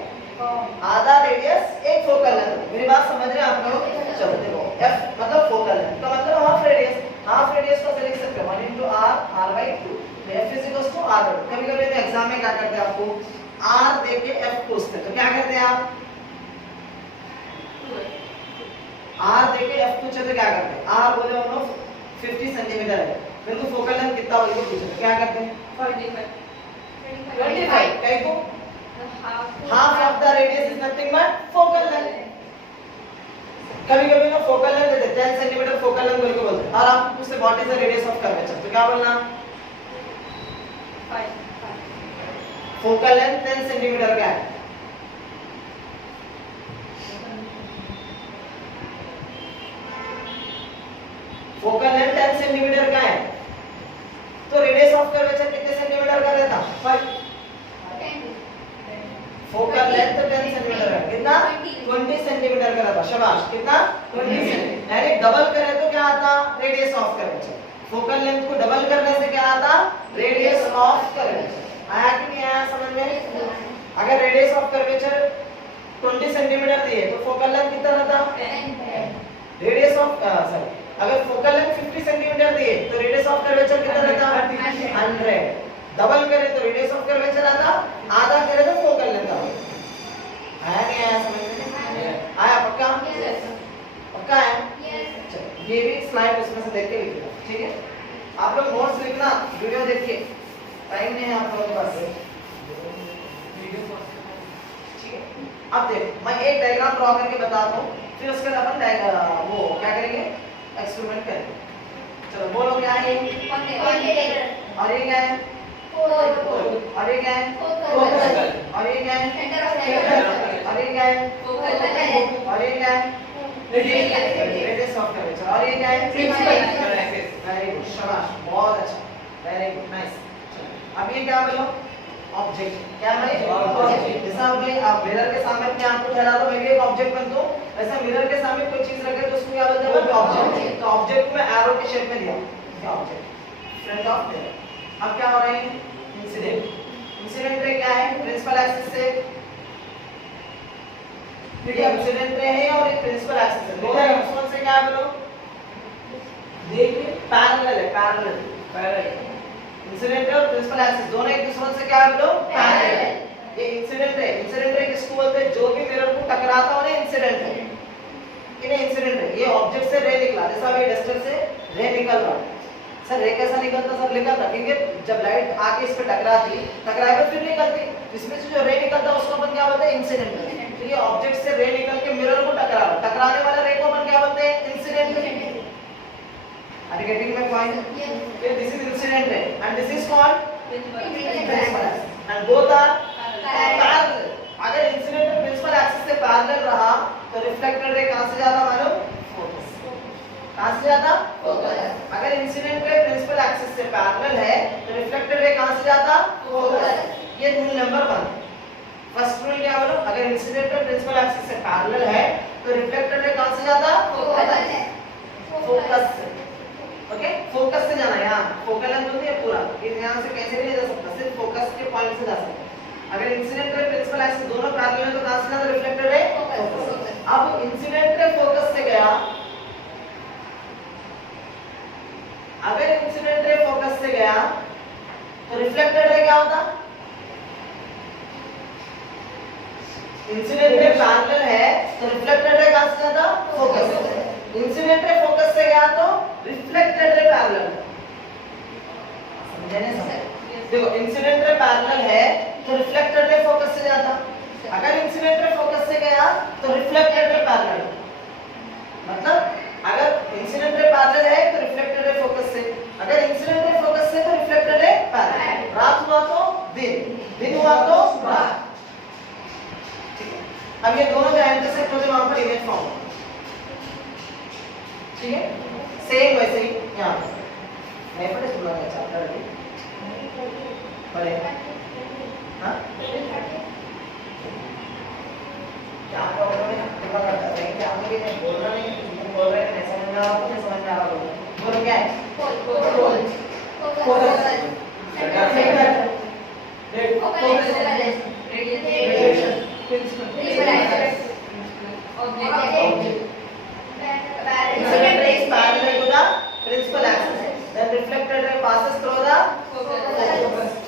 आधा रेडियस एक फोकल लेंथ। मेरी बात समझ रहे हैं आप लोग? चलो देखो, f मतलब फोकल लेंथ का मतलब हाफ रेडियस। हाफ रेडियस को लिख सकते हो 1 * r/2। f = r। कभी-कभी तो एग्जाम में क्या करते हैं, आपको r देके f पूछते हैं, तो क्या करते हैं आप? r देके f पूछे तो क्या करते हैं? r बोले हम लोग 50 सेंटीमीटर है, फिर तो फोकल लेंथ कितना होगी पूछे तो क्या करते हैं? 25। कहीं को half of the radius is nothing but focal length. कभी-कभी ना फोकल लेंथ देते 10 सेंटीमीटर फोकल लेंथ बोल के बोलते हैं, और आप पूछते what is the radius of curvature, तो क्या बोलना? 5। फोकल लेंथ 10 सेंटीमीटर क्या है? फोकल लेंथ 10 सेंटीमीटर का है, तो रेडियस ऑफ कर्वेचर कितने सेंटीमीटर का रहता? 5। फोकल लेंथ 10 सेंटीमीटर है, कितना? 20 सेंटीमीटर का रहता। शाबाश, कितना? 20 सेंटीमीटर। यानी डबल करें तो क्या आता? Radius of curvature. Focal length को डबल करने से क्या आता? Radius of curvature. आया कि नहीं आया समझ में? अगर रेडियस ऑफ कर्वेचर 20 सेंटीमीटर दिए तो फोकल लेंथ कितना रहता? रेडियस ऑफ अगर फोकल लेंथ 50 सेंटीमीटर दिए तो रेडियस ऑफ कर्वेचर कितना रहता? 100। डबल करें तो रेडियस ऑफ कर्वेचर आता, आधा करें तो फोकल लेंथ आता। आया नहीं आया समझ में? आया पक्का? पक्का है? चलो, ये भी स्लाइड उसमें से देख के लिख लो, ठीक है? आप लोग नोट्स लिखना, वीडियो देख के, टाइम नहीं है आप लोगों के पास, ठीक है? अब देखो, मैं एक डायग्राम ड्रॉ करके बताता हूँ, फिर उसके बाद अपन वो क्या करेंगे? एक्सपेरिमेंट करेंगे। चलो बोलो क्या है? और ये क्या है? और ये क्या है? फोकल। और ये क्या है? और ये क्या है? और ये क्या है? Radius of curvature. और ये क्या है? वेरी गुड, शाबाश, बहुत अच्छा, वेरी गुड, नाइस। अब ये क्या बोलो? ऑब्जेक्ट। क्या है भाई? ऑब्जेक्ट। जैसा भाई आप मिरर के सामने अपने आप को ठहरा दो, मैं भी एक ऑब्जेक्ट बनता हूँ, वैसा मिरर के सामने कोई चीज रखे तो उसको क्या बोलते हैं? ऑब्जेक्ट। तो ऑब्जेक्ट में एरो के शेप में दिया, क्या ऑब्जेक्ट फ्रंट ऑफ मिरर। अब क्या हो रहा है? इंसिडेंट। इंसिडेंट रे क्या है? प्रिंसिपल एक्सिस से इंसिडेंट रे है और एक प्रिंसिपल एक्सिस है, दोनों एक दूसरे से क्या है बोलो? देखिए पैरेलल है, पैरेलल। पैरेलल इंसिडेंट रे और प्रिंसिपल एक्सिस दोनों एक दूसरे से क्या है बोलो? पैरेलल। ये इंसिडेंट रे, इंसिडेंट रे किसको बोलते हैं? जो भी मिरर को टकराता हो ना इंसिडेंट रे, इन्हें इंसिडेंट रे। ये ऑब्जेक्ट से रे निकला, जैसा अभी डस्टर से रे निकल रहा है। सर रे कैसा निकलता? सर निकलता क्योंकि जब लाइट आके इस पे टकराती, टकराए पर फिर निकलती, इसमें से जो रे निकलता है उसको अपन क्या बोलते हैं? इंसिडेंट रे। तो ये ऑब्जेक्ट से रे निकल के मिरर को टकरा रहा है, टकराने वाला रे को अपन क्या बोलते हैं? Incident ray. Are you getting my point? This is incident ray and this is called principal axis and both are parallel. अगर इंसिडेंट रे प्रिंसिपल एक्सिस से पैरेलल रहा तो रिफ्लेक्टेड रे कहां से ज्यादा मालूम? फोकस। कहां से ज्यादा? फोकस। अगर इंसिडेंट रे प्रिंसिपल एक्सिस से पैरेलल है तो रिफ्लेक्टेड रे कहां से ज्यादा? फोकस। ये रूल नंबर 1। फर्स्ट रूल क्या बोलो? अगर इंसिडेंट रे प्रिंसिपल एक्सिस से पैरेलल है तो रिफ्लेक्टेड रे कहां से ज्यादा? फोकस से। ओके, फोकस से जाना है। यहाँ फोकल लेंथ होती है पूरा, ये यहाँ से कैसे भी नहीं जा सकता, सिर्फ फोकस के पॉइंट से जा सकता है। अगर इंसिडेंट रे प्रिंसिपल एक्सिस दोनों पैरेलल है तो कहां से ज्यादा? Reflected ray focus. अब इंसिडेंट रे फोकस से गया, अगर इंसिडेंट रे फोकस से गया तो रिफ्लेक्टेड रे क्या होता? इंसिडेंट रे पैरेलल है तो रिफ्लेक्टेड रे कहां से ज्यादा? फोकस। इंसिडेंट रे फोकस से गया तो रिफ्लेक्टेड रे पैरेलल। समझे नहीं? समझे? देखो इंसिडेंट रे पैरेलल है तो रिफ्लेक्टेड रे फोकस से जाता, अगर इंसिडेंट रे फोकस से गया तो रिफ्लेक्टेड रे पैरेलल। मतलब अगर इंसिडेंट रे पैरेलल है तो रिफ्लेक्टेड रे फोकस से, अगर इंसिडेंट रे फोकस से तो रिफ्लेक्टेड रे पैरेलल। रात हुआ तो दिन, दिन हुआ तो रात। ठीक है, अब ये दोनों जो इंटरसेक्ट होते हैं वहां पर इमेज फॉर्म, ठीक है? सेम वैसे ही यहाँ नहीं पढ़े तुम लोग? चैप्टर अभी पढ़े? हाँ क्या प्रॉब्लम है? पूरा करता है कि आप लोग ये बोलना नहीं, तुम बोल रहे हैं नहीं समझ में आ रहा, नहीं समझ में आ रहा बोलो क्या है? Incident ray is parallel to the principal axis. Then reflected ray passes through the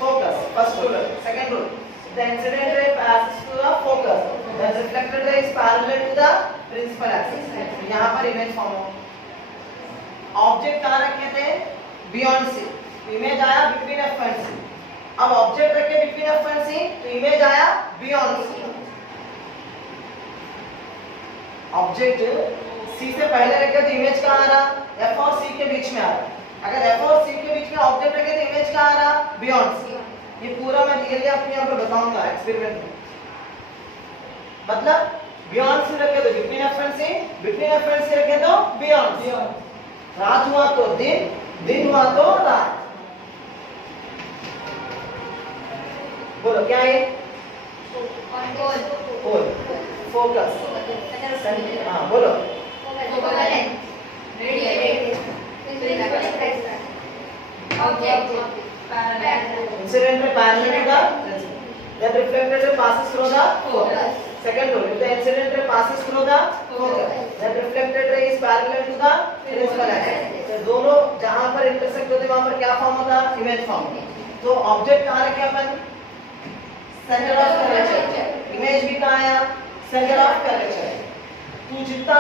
focus. First rule. Second rule. The incident ray passes through the focus. Then reflected ray is parallel to the principal axis. यहाँ पर image form हो. Object कहाँ रखे थे? Beyond C. Image आया between F and C. अब object रखे between F and C, तो image आया beyond C. Object C से पहले रखे तो इमेज कहाँ आ रहा? F और C के बीच में आ रहा। अगर F और C के बीच में ऑब्जेक्ट रखे तो इमेज कहाँ आ रहा? Beyond C। ये पूरा मैं रियली आपको यहाँ पर बताऊंगा एक्सपेरिमेंट में। मतलब बियॉन्ड C रखे तो between F and C, between F and C रखे तो बियॉन्ड C। रात हुआ तो दिन, दिन हुआ तो रात। बोलो क्या है? पोल, फोकस, हाँ बोलो। Incident ray parallel to the then reflected ray passes through the focus. Second rule, if the incident ray passes through the focus, then reflected ray is parallel to the principal axis. तो दोनों जहाँ पर इंटरसेक्ट होते हैं वहाँ पर क्या फॉर्म होता है? Image form. तो ऑब्जेक्ट कहाँ रखे अपन? Centre of curvature. इमेज भी कहाँ आया? Centre of curvature. तू जितना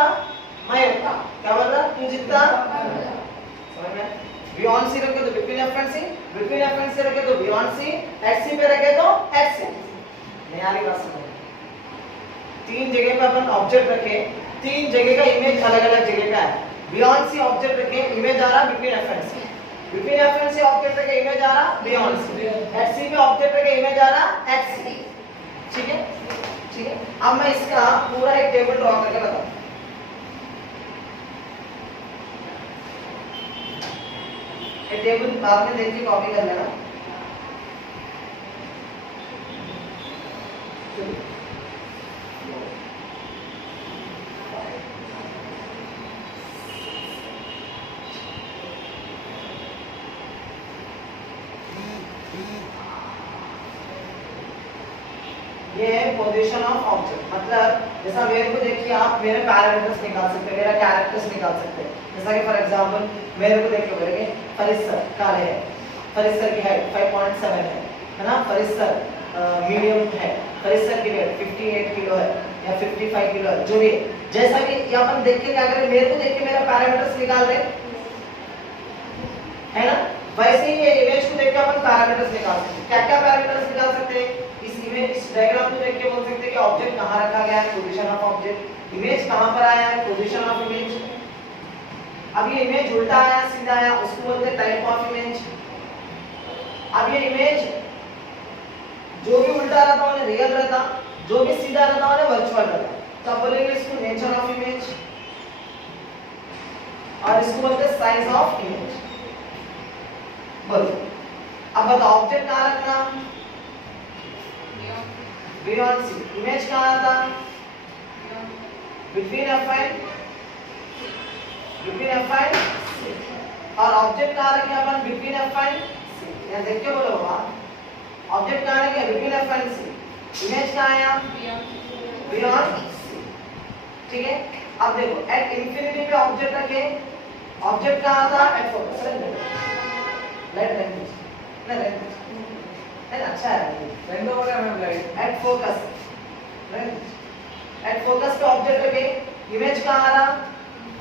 मैं उतना, क्या बोल रहा? तू जितना समझ में? बियॉन्ड सी रखे तो between F and C, between F and C रखे तो बियॉन्ड सी, एट सी पे रखे तो एट सी। नहीं आ रही बात समझ? तीन जगह पे अपन ऑब्जेक्ट रखे, तीन जगह का इमेज अलग अलग जगह का है। बियॉन्ड सी ऑब्जेक्ट रखे, इमेज आ रहा between F and C, between F and C object रखे, इमेज आ रहा बियॉन्ड सी, एट सी पे ऑब्जेक्ट रखे, इमेज आ रहा एट सी। ठीक है, ठीक है। अब मैं इसका पूरा एक टेबल ड्रॉ करके बताऊं। ये टेबल बाद में देख के कॉपी कर लेना। ये है पोजीशन ऑफ ऑब्जेक्ट, मतलब जैसा मेरे को देखिए आप मेरे पैरामीटर्स निकाल सकते हैं, मेरा कैरेक्टर्स निकाल सकते हैं। जैसा कि फॉर एग्जांपल मेरे को देख के बोलेंगे परिसर काले है, परिसर की हाइट 5.7 है ना, परिसर मीडियम है, परिसर की वेट 58 किलो है या 55 किलो है, जो भी जैसा भी ये अपन देख के क्या करें, मेरे को देख के मेरा पैरामीटर्स निकाल रहे है ना, वैसे ही ये इमेज को देख के अपन पैरामीटर्स निकाल सकते हैं। क्या क्या पैरामीटर्स निकाल सकते हैं, इस डायग्राम को देख के बोल सकते हैं कि ऑब्जेक्ट कहां रखा गया है, पोजीशन ऑफ ऑब्जेक्ट, इमेज कहां पर आया है, पोजीशन ऑफ इमेज। अब ये इमेज उल्टा आया सीधा आया उसको बोलते हैं टाइप ऑफ इमेज। अब ये इमेज जो भी उल्टा रहता है रियल रहता, जो भी सीधा रहता है वर्चुअल रहता, तो अब बोलेंगे इसको नेचर ऑफ इमेज और इसको बोलते हैं साइज ऑफ इमेज। बोलो अब बताओ ऑब्जेक्ट कहां रखना, बियॉन्ड सी, इमेज कहां था, बिटवीन एफ एंड सी, और ऑब्जेक्ट कहां रखे अपन, बिटवीन एफ एंड सी। यहां देख के बोलो बाबा ऑब्जेक्ट कहां रखे, between F and C, image कहां है, बियॉन्ड सी, ठीक है। अब देखो एट इंफिनिटी पे ऑब्जेक्ट रखे, ऑब्जेक्ट कहां था, एट फोकस, लाइट रेंज नहीं अच्छा है रेंडो हो गया ma'am light at focus, at focus पे ऑब्जेक्ट रखे, इमेज कहां आ रहा,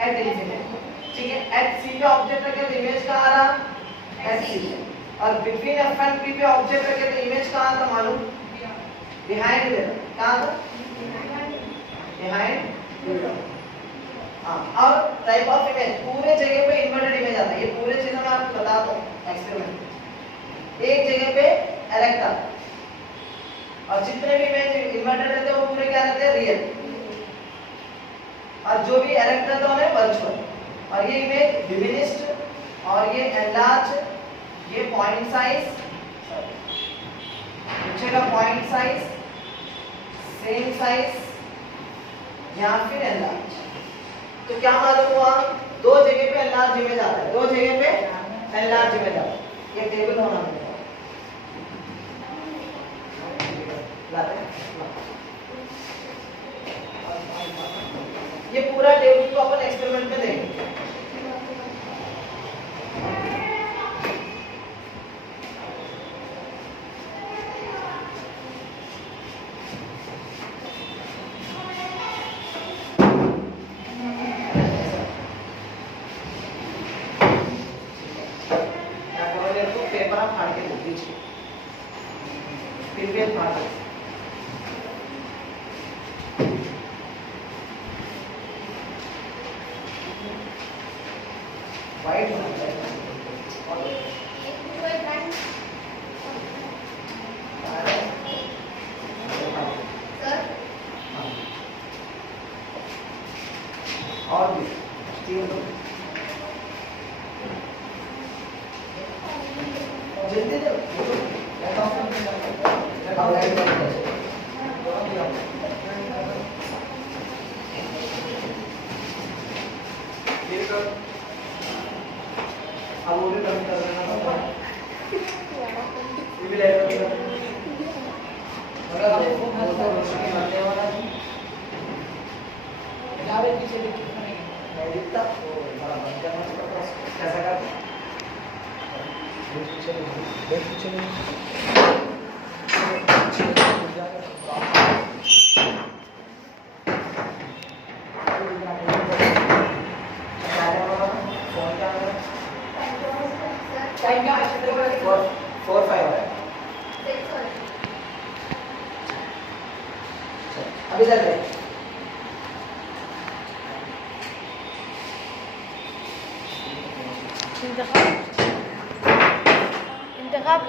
एट इंफिनिटी, ठीक है। एट सी पे ऑब्जेक्ट रखे तो इमेज कहां आ रहा, एट सी, और बिटवीन एफ एंड पी पे ऑब्जेक्ट रखे तो इमेज कहां था मालूम, बिहाइंड मिरर, कहां था, बिहाइंड मिरर। हां, और टाइप ऑफ इमेज पूरे जगह पे इन्वर्टेड इमेज आता है, ये पूरे चीजें मैं आपको बताता हूं एक्सपेरिमेंट। एक जगह पे एरेक्ट आता है और जितने भी इमेज इन्वर्टेड रहते हैं वो पूरे क्या रहते हैं, रियल, और जो भी एरेक्ट रहता है वर्चुअल। और ये इमेज डिमिनिश्ड और ये एनलार्ज, ये पॉइंट साइज, नीचे का पॉइंट साइज, सेम साइज या फिर एनलार्ज। तो क्या मालूम हुआ, दो जगह पे एनलार्ज इमेज आता है, दो जगह पे एनलार्ज इमेज आता है। ये टेबल होना चाहिए, ये पूरा टेबल को अपन एक्सपेरिमेंट में देखेंगे। क्या करोगे, तो पेपर आप फाड़ के दो बीच में, फिर भी फाड़ दो। वाइट होना चाहिए और भी स्टील जल्दी अब वो भी कम कर देना होगा, ये भी लाइट कर अगर वो तो रोशनी आने वाला है जावे पीछे देख के करेंगे नहीं दिखता वो बड़ा बंद करना पड़ता है, कैसा करते टाइम क्या है 4-5 है अभी चल रहे इंतखाब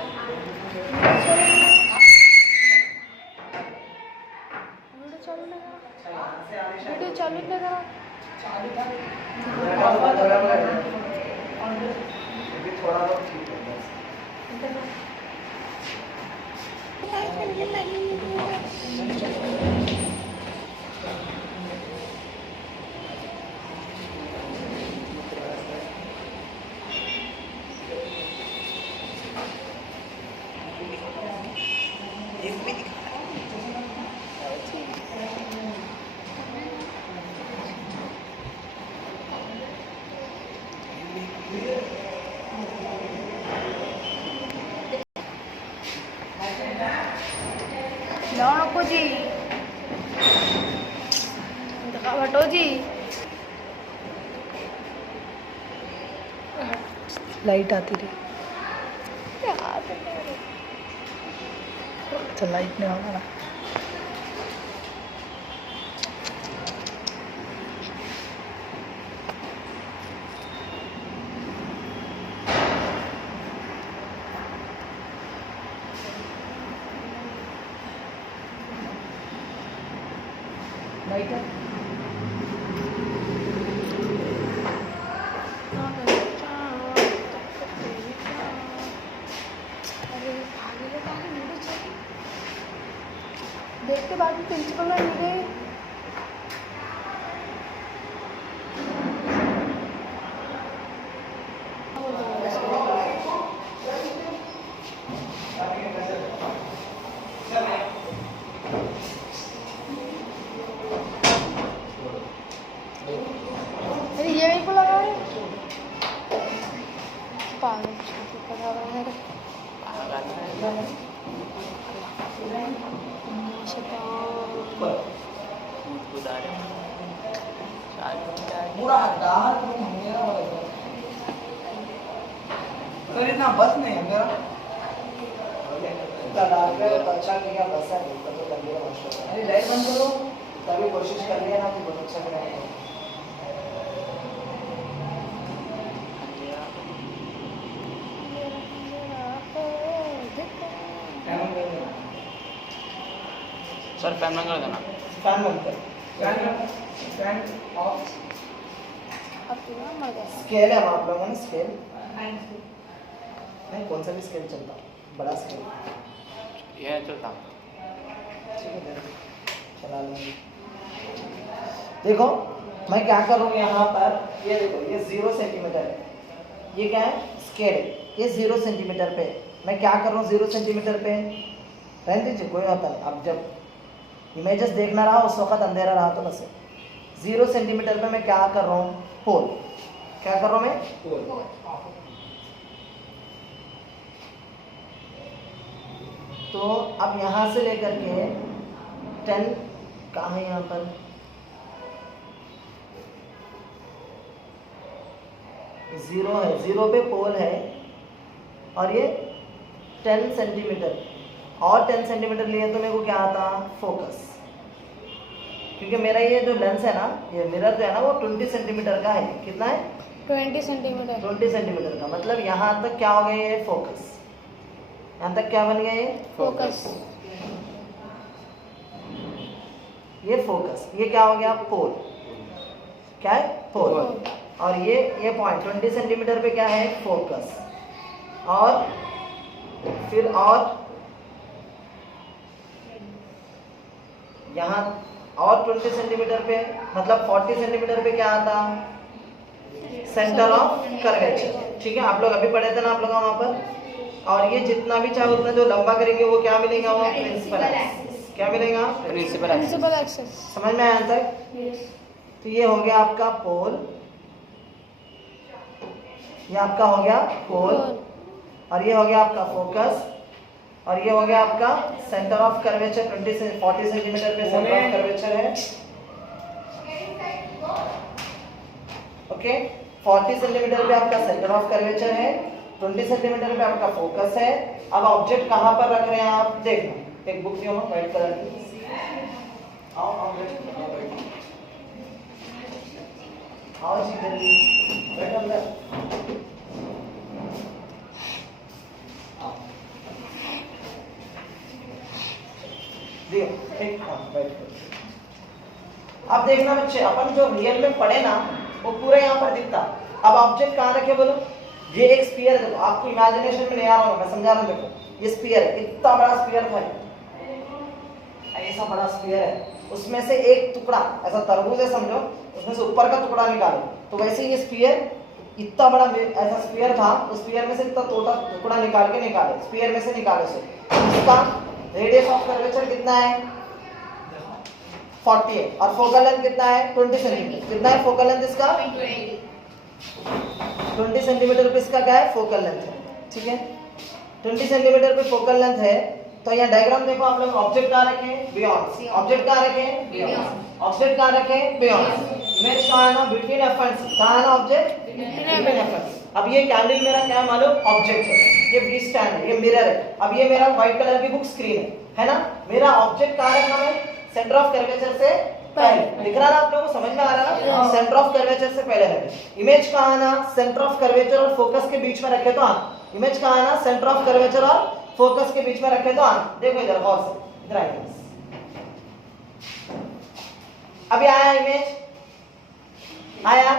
वीडियो चालू नहीं करा थोड़ा बहुत ठीक है जाओ नको जी, इंतखाब हटो जी। लाइट आती रही। अच्छा लाइट नहीं होगा ना। लाइट है। देखते बाकी प्रिंसिपल में मिले। अरे ये मेरे को लगा है पागल पता है। पूरा दाहर मेरा वाला सर इतना बस नहीं है मेरा। अच्छा किया बस है तो कर दिया मास्टर। अरे लाइट बंद करो। तभी कोशिश कर लिया ना कि बहुत अच्छा करेंगे। सर फैन बंद कर देना। फैन बंद कर। Fan of. अब तुम्हारा मर गया। स्केल है आप लोगों ने स्केल नहीं कौन सा भी स्केल चलता बड़ा स्केल ये चलता। ठीक है चला लेंगे। देखो मैं क्या कर रहा हूँ यहाँ पर ये देखो ये 0 सेंटीमीटर है। ये क्या है स्केल ये 0 सेंटीमीटर पे मैं क्या कर रहा हूँ 0 सेंटीमीटर पे रहने दीजिए कोई होता नहीं। अब जब इमेजेस देखना रहा उस वक्त अंधेरा रहा तो बस 0 सेंटीमीटर पे मैं क्या कर रहा हूँ पोल क्या कर रहा हूँ मैं तो अब यहाँ से लेकर के 10 कहाँ है यहाँ पर 0 है 0 पे पोल है और ये 10 सेंटीमीटर और 10 सेंटीमीटर लिए तो मेरे को क्या आता फोकस क्योंकि मेरा ये जो लेंस है ना ये मिरर जो है ना वो 20 सेंटीमीटर का है। कितना है 20 सेंटीमीटर 20 सेंटीमीटर का मतलब यहाँ तक क्या हो गया ये फोकस यहाँ तक क्या बन गया ये फोकस। ये फोकस ये क्या हो गया पोल क्या है पोल और ये पॉइंट 20 सेंटीमीटर पे क्या है फोकस और फिर और यहाँ और 20 सेंटीमीटर पे मतलब 40 सेंटीमीटर पे क्या आता सेंटर ऑफ कर्वेचर। ठीक है आप लोग अभी पढ़े थे ना आप लोग वहाँ पर और ये जितना भी चाहे उतना जो लंबा करेंगे वो क्या मिलेगा वो प्रिंसिपल एक्सिस क्या मिलेगा प्रिंसिपल एक्सेस। समझ में आया तक। तो ये हो गया आपका पोल ये आपका हो गया पोल और ये हो गया आपका फोकस और ये हो गया आपका सेंटर ऑफ कर्वेचर 20 से 40 सेंटीमीटर पे सेंटर ऑफ कर्वेचर है। ओके 40 सेंटीमीटर पे आपका सेंटर ऑफ कर्वेचर है 20 सेंटीमीटर पे आपका फोकस है। अब ऑब्जेक्ट कहाँ पर रख रहे हैं आप देखो एक बुक दियो ना व्हाइट कलर की आओ आओ जी जल्दी बैठो अंदर दियो एक बैठ अब देखना बच्चे अपन जो रियल में पढ़े ना वो पूरा यहाँ पर दिखता। अब ऑब्जेक्ट कहाँ रखे बोलो ये एक स्फीयर है देखो आपको इमेजिनेशन में नहीं आ रहा होगा मैं समझा रहा हूँ देखो ये स्फीयर है इतना बड़ा स्फीयर था ऐसा बड़ा स्फीयर है, उसमें से एक टुकड़ा ऐसा तरबूज है समझो, उसमें से ऊपर का टुकड़ा निकालो, तो वैसे ये स्फीयर इतना बड़ा ऐसा स्फीयर था, उस स्फीयर में से इतना छोटा टुकड़ा निकाल के निकाले, स्फीयर में से निकाले से इसका रेडियस ऑफ कर्वेचर कितना है 40 है, और फोकल लेंथ कितना है 20 सेंटीमीटर। कितना है फोकल लेंथ इसका 20 सेंटीमीटर पे इसका क्या है फोकल लेंथ है, ठीक है 20 सेंटीमीटर पे फोकल लेंथ है। तो यहाँ डायग्राम देखो आप लोग, ऑब्जेक्ट कहाँ रखे बियॉन्ड, ऑब्जेक्ट कहाँ रखे बियॉन्ड, ऑब्जेक्ट कहाँ रखे बियॉन्ड, इमेज कहाँ है ना बिटवीन एफ एंड सी, कहाँ है ना ऑब्जेक्ट बिटवीन एफ एंड सी। अब ये कैंडल मेरा क्या मालूम ऑब्जेक्ट है, ये वी स्टैंड है, ये मिरर है। अब ये मेरा व्हाइट कलर की बुक स्क्रीन है ना, मेरा ऑब्जेक्ट कहाँ रखना है सेंटर ऑफ कर्वेचर से पहले, दिख रहा ना आप लोगों को, समझ में आ रहा ना, सेंटर ऑफ कर्वेचर से पहले रखे। इमेज कहाँ है ना सेंटर ऑफ कर्वेचर और फोकस के बीच में रखे तो आना, इमेज कहाँ है ना सेंटर ऑफ कर्वेचर और फोकस के बीच में रखे तो आना। देखो इधर गौर से, इधर आइए। अभी आया इमेज, आया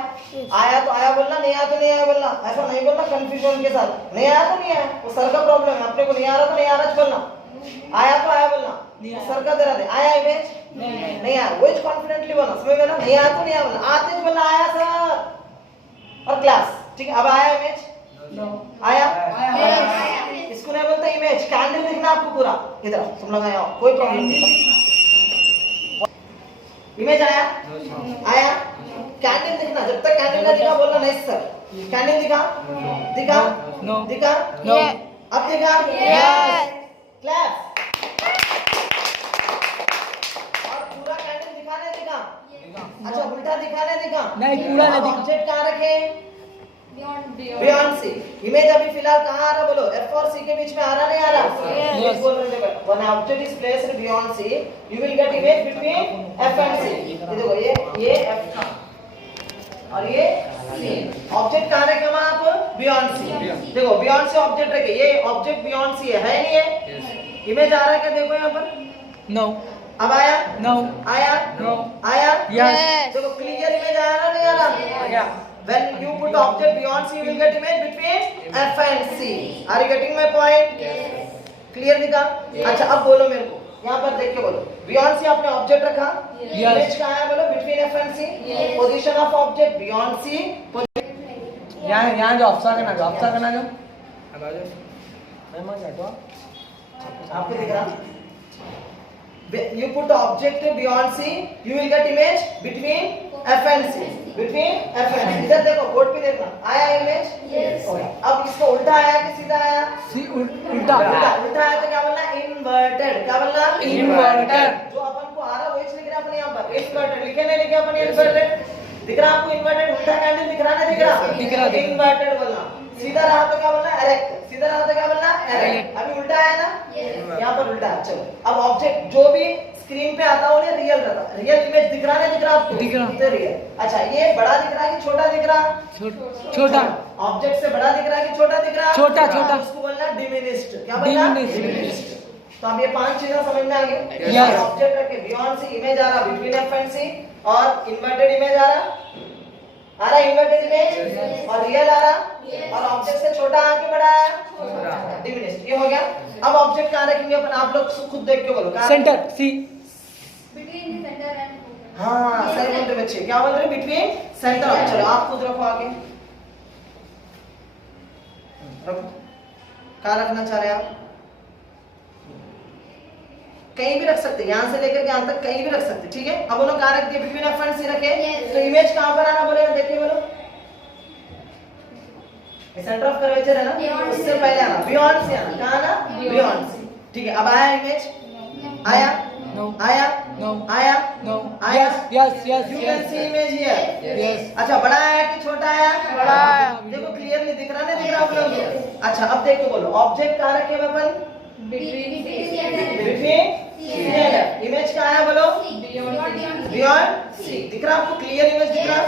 आया तो आया बोलना, नहीं आया तो नहीं आया बोलना, ऐसा नहीं बोलना कंफ्यूजन के साथ, नहीं आया तो नहीं आया, वो सर का प्रॉब्लम है, अपने को नहीं आ रहा तो नहीं आ रहा बोलना, आया तो आया बोलना, सर का दे रहा थे आया इमेज नहीं आया, वो कॉन्फिडेंटली बोलना, समझ में ना, नहीं आया तो नहीं आया बोलना, आते ही बोलना आया सर और क्लास, ठीक है। अब आया इमेज आया, इसको नहीं बोलते इमेज, कैंडल दिखना आपको पूरा, इधर तुम लोग आया कोई प्रॉब्लम नहीं, इमेज आया आया, कैंडल दिखना, जब तक कैंडल ना दिखा बोलना नहीं सर, कैंडल दिखा दिखा दिखा अब दिखा क्लैप, और पूरा कैंडल दिखाने दिखा, अच्छा उल्टा दिखाने दिखा नहीं, पूरा नहीं दिखा। ऑब्जेक्ट कहाँ रखे बियॉन्ड सी। इमेज अभी फिलहाल कहाँ आ रहा बोलो, एफ और सी के बीच में आ रहा नहीं आ रहा, Yes. बोल रहे थे when object is placed beyond C you will get image between F and C. ये देखो ये एफ था और ये सी, ऑब्जेक्ट कहाँ रखे वहां आप बियॉन्ड सी, देखो बियॉन्ड से ऑब्जेक्ट रखे, ये ऑब्जेक्ट बियॉन्ड सी है नहीं है, इमेज आ रहा है क्या देखो यहाँ पर, नो अब आया नो आया नो आया, यस देखो क्लियर इमेज आया ना नहीं आ रहा, when you put object beyond C you will get image between F and C, are you getting my point? clear दिखा, अच्छा अब बोलो मेरे को, यहाँ पर देख के बोलो, beyond C आपने ऑब्जेक्ट रखा, इमेज कहाँ है बोलो between F and C, position of object beyond C, यहाँ जो अफसा करना जो मैं मत हटो, आपको दिख रहा, you put object beyond C you will get image between F and C, between F and C, इधर देखो बोर्ड पे देखना, आया इमेज, अब इसको उल्टा आया कि सीधा आया, सी उल्टा उल्टा आया तो क्या बोलना इन्वर्टेड, क्या बोलना Inverted. जो अपन को आ रहा वही लिख रहे हैं अपन यहाँ पर, इन्वर्टेड लिखे नहीं लिखे अपन इन्वर्टेड, दिख रहा आपको इन्वर्टेड, उल्टा कैंडल दिख रहा ना दिख रहा इन्वर्टेड बोलना, सीधा रहा तो क्या बोलना एरेक्ट, सीधा रहा तो क्या बोलना एरेक्ट, अभी उल्टा आया ना यहाँ पर उल्टा। चलो अब ऑब्जेक्ट जो भी स्क्रीन पे आता है उन्हें रियल रहता, रियल इमेज दिख रहा नहीं दिख रहा आपको, दिख रहा। तो रियल। अच्छा ये बड़ा दिख रहा है कि छोटा दिख रहा, छोटा ऑब्जेक्ट से बड़ा दिख रहा है कि छोटा दिख रहा, छोटा छोटा, उसको बोलना डिमिनिश्ड, क्या बोलना Diminished. तो अब ये पांच चीजें समझ में आ गई, Yes. ऑब्जेक्ट रखे बियॉन्ड सी, इमेज आ रहा बिटवीन एफ एंड सी, और इन्वर्टेड इमेज आ रहा इन्वर्टेड इमेज, और रियल आ रहा, और ऑब्जेक्ट से छोटा आके बड़ा है डिमिनिश्ड, ये हो गया। अब ऑब्जेक्ट कहाँ रखेंगे अपन, आप लोग खुद देख के बोलो कहाँ centre C, Between the center and हाँ सही बोल रहे बच्चे, क्या बोल रहे बिटवीन सेंटर, चलो आप खुद रखो आगे, रखो कहाँ रखना चाह रहे हैं आप, कहीं भी रख सकते, यहाँ से लेकर यहाँ तक कहीं भी रख सकते, ठीक है। अब उन्होंने कहाँ रख दिया बिटवीन एफ एंड सी रखे, तो इमेज कहाँ पर आना बोले देखिए बोलो, सेंटर ऑफ कर्वेचर है ना, उससे पहले आना बियॉन्ड से आना, कहाँ आना बियॉन्ड से, ठीक है। अब आया इमेज, आया नो आया नो आया नो आया, yes yes you can see image here, yes अच्छा बड़ा आया कि छोटा आया, बड़ा आया। देखो क्लियरली दिख रहा नहीं दिख रहा आप लोगों को। अच्छा अब देखो बोलो ऑब्जेक्ट कहाँ रखे हैं अपन between between C and F, image कहाँ है बोलो बियॉन्ड सी, दिख रहा आपको क्लियर इमेज दिख रहा,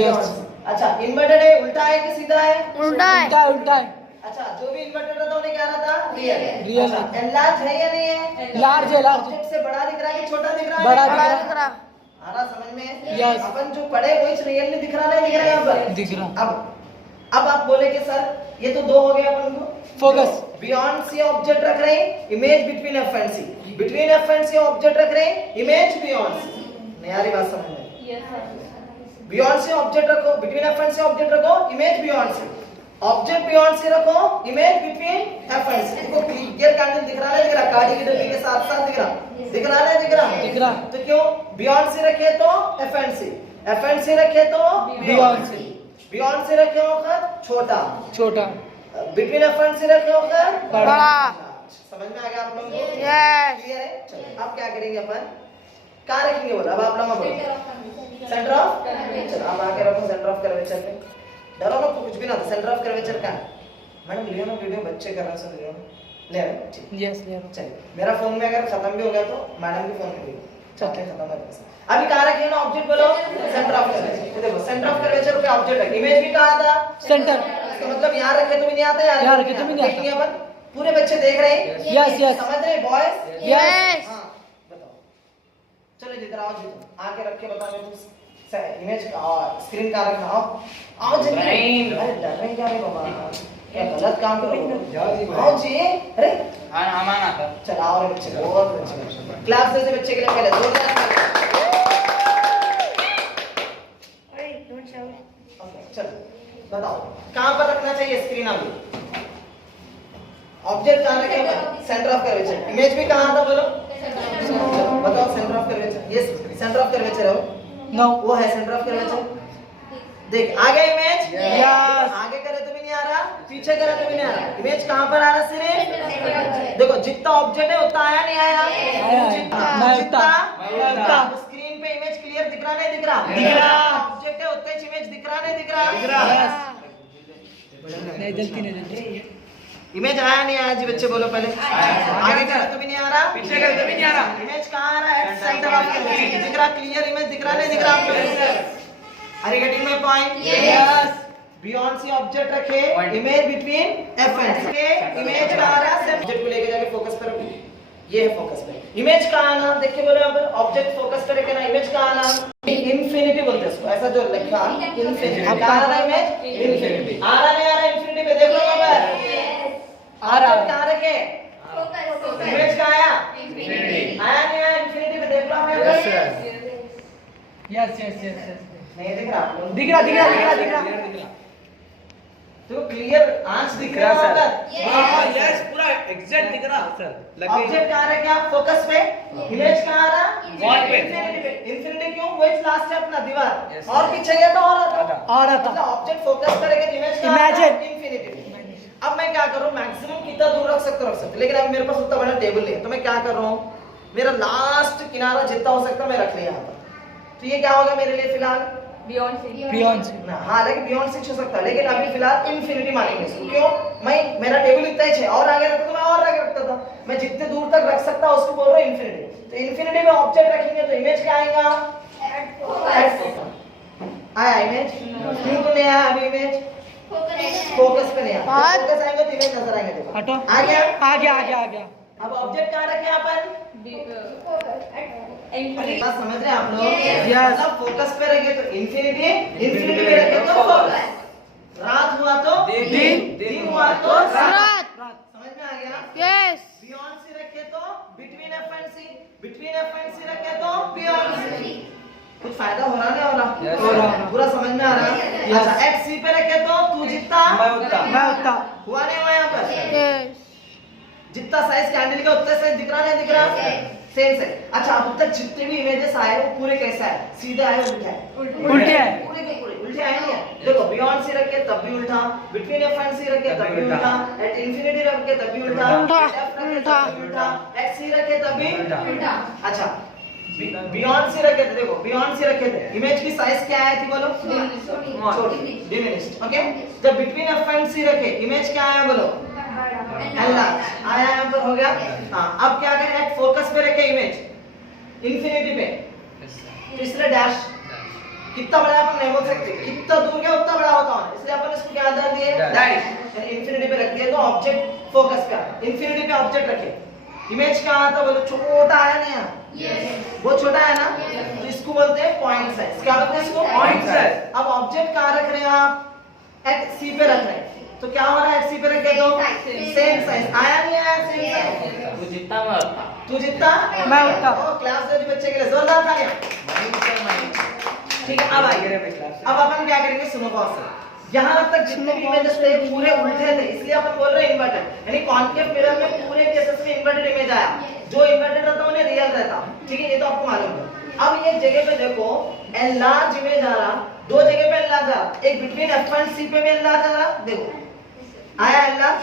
यस अच्छा इन्वर्टेड है, उल्टा है कि सीधा है, उल्टा है, उल्टा उल्टा है, अच्छा जो भी इन्वर्टेड रहता उन्हें क्या रहता रियल, Real अच्छा एनलार्ज है या नहीं है, लार्ज है लार्ज, ऑब्जेक्ट से बड़ा दिख रहा है कि छोटा दिख रहा है, बड़ा बड़ा दिख रहा, आ रहा समझ में, Yes. अपन जो पढ़े वही रियल में दिख रहा नहीं दिख रहा यहाँ पर, दिख रहा, अब आप बोले कि सर ये तो दो हो गया अपन को, Focus. बियॉन्ड सी ऑब्जेक्ट रख रहे हैं, image between F and C, between F and C object रख रहे हैं, इमेज बियॉन्ड सी। नहीं आ रही बात समझ में? Yes, sir. Beyond C object रखो, between F and C object रखो, image beyond C, object beyond C रखो, image between F and C. देखो क्लियर कैंडल दिख रहा है, दिख रहा, कार्डी की डब्बी के साथ साथ दिख रहा, दिख रहा है, दिख रहा, दिख रहा। तो क्यों बियॉन्ड सी रखे तो F and C, F and C रखे तो Beyond C. बियॉन्ड सी रखे होकर छोटा, छोटा। बिटवीन एफ एंड सी रखे होकर बड़ा। समझ में आ गया आप लोगों को? Yes. क्लियर है? चलो अब क्या करेंगे अपन, कहाँ रखेंगे बोलो, अब आप लोग बोलो सेंटर ऑफ, चलो आप आके रखो सेंटर ऑफ कर्वेचर पे, डरो ना कुछ भी ना, सेंटर ऑफ कर्वेचर का मैडम लियो ना वीडियो, बच्चे कर रहे हैं सब लियो ना, ले रहे ठीक, Yes, ले रहा हूँ। चलिए मेरा फोन में अगर खत्म भी हो गया तो मैडम के फोन में भी चलिए खत्म हो गया। अभी कहाँ रखे ना ऑब्जेक्ट बोलो, सेंटर ऑफ कर्वेचर। देखो सेंटर ऑफ कर्वेचर पे ऑब्जेक्ट है, इमेज भी कहाँ था, सेंटर। इसका मतलब यहाँ रखे तो भी नहीं आता, यहाँ रखे तो भी नहीं आता। देखेंगे अपन, पूरे बच्चे देख रहे हैं, Yes, yes. समझ रहे बॉयज? Yes. हाँ बताओ, चलो जिधर आओ, जिधर आके रख के बताओ मेरे को इमेज और स्क्रीन का रखना, आओ आओ जल्दी। अरे डर रहे क्या रे बाबा, क्या गलत काम करो, आओ जी, अरे हाँ हम आना था। चल आओ रे बच्चे, बहुत अच्छे क्लास से बच्चे के लिए पहले जोरदार। ओके चलो बताओ कहाँ पर रखना चाहिए स्क्रीन, अभी ऑब्जेक्ट कहाँ रखे, सेंटर ऑफ कर्वेचर, इमेज भी कहाँ था बोलो, चलो, बताओ सेंटर ऑफ कर्वेचर, ये सेंटर ऑफ कर्वेचर है वो, No. वो है सेंटर ऑफ कर्वेचर। देख आ गया इमेज, Yes. आगे करे तो भी नहीं आ रहा, पीछे करे तो भी नहीं आ रहा, इमेज कहाँ पर आ रहा सिर्फ, देखो जितना ऑब्जेक्ट है उतना आया नहीं आया, आया। जितना मैं जितना उतना। स्क्रीन पे इमेज क्लियर दिख रहा नहीं दिख रहा, दिख रहा। ऑब्जेक्ट है उतना ही इमेज दिख रहा नहीं दिख रहा, Yes. नहीं जल्दी नहीं जल्दी। इमेज आया नहीं आया जी बच्चे बोलो पहले, आगे करे तो भी नहीं आ रहा, पीछे करे तो भी नहीं आ रहा। इमेज कहाँ आ रहा है, सेंटर ऑफ कर्वेचर दिख रहा, क्लियर इमेज दिख रहा नहीं दिख रहा आप लोग? Are you getting my point? Yes. Beyond C object रखे, Point. Image between F and C, image कहाँ आ रहा है, ऑब्जेक्ट को लेके जाके फोकस पे रखो, ये है फोकस पे, इमेज कहाँ आना, देखिए बोलो यहाँ पर ऑब्जेक्ट फोकस पे रखे ना, इमेज कहाँ आना, इंफिनिटी बोलते हैं इसको, ऐसा जो लिखा इंफिनिटी, कहाँ आ रहा है इमेज, इंफिनिटी, आ रहा नहीं आ रहा इंफिनिटी पे, देख लो यहाँ पर आ रहा है। कहाँ रखे, इमेज कहाँ आया, आया नहीं आया इंफिनिटी पे, देख लो आप यहाँ पर, Yes, yes, yes, yes. नहीं दिख रहा आप लोग? दिख रहा दिख रहा दिख रहा दिख रहा। तो क्लियर आंच दिख रहा है सर, हाँ यस पूरा एग्जैक्ट दिख रहा सर। ऑब्जेक्ट कहाँ रखे आप फोकस पे, इमेज कहाँ आ रहा, Wall पे। इंफिनिटी क्यों, वो लास्ट है अपना दीवार, Yes. और पीछे गया तो और आता, आ रहा मतलब था। ऑब्जेक्ट फोकस पे रखे इमेज कहाँ Imagine. इंफिनिटी। अब मैं क्या करूं, मैक्सिमम कितना दूर रख सकते, लेकिन अब मेरे पास उतना बड़ा टेबल नहीं है, तो मैं क्या कर रहा हूँ, मेरा लास्ट किनारा जितना हो सकता मैं रख लिया यहाँ पर, तो ये क्या होगा मेरे लिए फिलहाल, Beyond C. Beyond C. हाँ लेकिन बियॉन्ड सिक्स हो सकता है, लेकिन अभी फिलहाल इंफिनिटी मानेंगे इसको, क्यों, मैं मेरा टेबल इतना ही है, और आगे रखता तो मैं और आगे रखता था, मैं जितने दूर तक रख सकता उसको बोल रहा हूँ इंफिनिटी, तो इंफिनिटी में ऑब्जेक्ट रखेंगे तो इमेज क्या आएगा, आया इमेज, क्यों तो नहीं आया अभी इमेज, फोकस पे नहीं आया, बात- फोकस आएंगे तो इमेज नजर आएंगे, देखो हटो। आ गया, आ गया आ गया आ गया। अब ऑब्जेक्ट कहाँ रखे अपन, Infinity. बात समझ रहे हैं आप लोग, Yes. मतलब फोकस पे रखे तो इंफिनिटी, इंफिनिटी पे रखे तो फोकस, रात हुआ तो दिन, दिन हुआ तो रात। समझ में आ गया, Yes. बियॉन्ड सी रखे तो between F and C, between F and C रखे तो बियॉन्ड सी, कुछ फायदा हो रहा नहीं हो रहा, Yes. हो रहा। पूरा समझ में आ रहा, Yes. अच्छा एट सी पे रखे तो तू जितना मैं उतना। मैं उतना। हुआ नहीं हुआ यहाँ पर, Yes. जितना साइज कैंडल का उतना साइज दिख रहा नहीं दिख रहा, सेम से, अच्छा अब तक जितने भी इमेजेस आए वो पूरे कैसा है, सीधे आए उल्टे आए, उल्टे है। पूरे के पूरे उल्टे आए नहीं है, देखो बियॉन्ड सी रखे तब भी उल्टा, बिटवीन एफ एंड सी रखे तब भी उल्टा, एट इंफिनिटी रखे तब भी उल्टा, उल्टा, at F रखे उल्टा। तब भी उल्टा, एट सी रखे तब भी उल्टा। अच्छा बियॉन्ड सी रखे थे, देखो बियॉन्ड सी रखे थे, इमेज की साइज क्या आई थी बोलो, छोटी डिमिनिश्ड, ओके, जब बिटवीन एफ एंड सी रखे इमेज क्या आया बोलो, लार्ज आया, यहाँ पर हो गया, हाँ अब क्या करें, एट फोकस पे रखे इमेज इंफिनिटी पे, तो इसलिए डैश, कितना बड़ा अपन नहीं बोल सकते, कितना दूर गया उतना बड़ा होता है, इसलिए अपन इसको क्या डाल दिए, Dash. इंफिनिटी पे रख दिए तो ऑब्जेक्ट फोकस पे आता, इंफिनिटी पे ऑब्जेक्ट रखे, इमेज कहाँ आता बोलो, छोटा आया नहीं आया, वो छोटा है ना, तो इसको बोलते हैं पॉइंट साइज, क्या बोलते हैं इसको, Point size. अब ऑब्जेक्ट कहाँ रख रहे हैं आप, एट सी पे रख रहे हैं, तो क्या हो रहा है एक्सी पे रख के तो सेम साइज आया नहीं आया सेम साइज तू जितना मैं उतना तू जितना मैं उतना। क्लास दे बच्चे के लिए जोरदार तालियां ठीक है अब आइए अब अपन क्या करेंगे सुनो गौर से यहाँ तक जितने भी इमेजेस थे पूरे उल्टे थे इसलिए अपन बोल रहे हैं इन्वर्टेड यानी कॉन्केव मिरर में पूरे केसेस में इन्वर्टेड इमेज आया जो इन्वर्टेड रहता उन्हें रियल रहता ठीक है ये तो आपको मालूम है अब एक जगह पे देखो एनलार्ज इमेज आ रहा दो जगह पे एनलार्ज आ रहा एक बिटवीन एफ एंड सी पे भी एनलार्ज आ रहा देखो आया एनलार्ज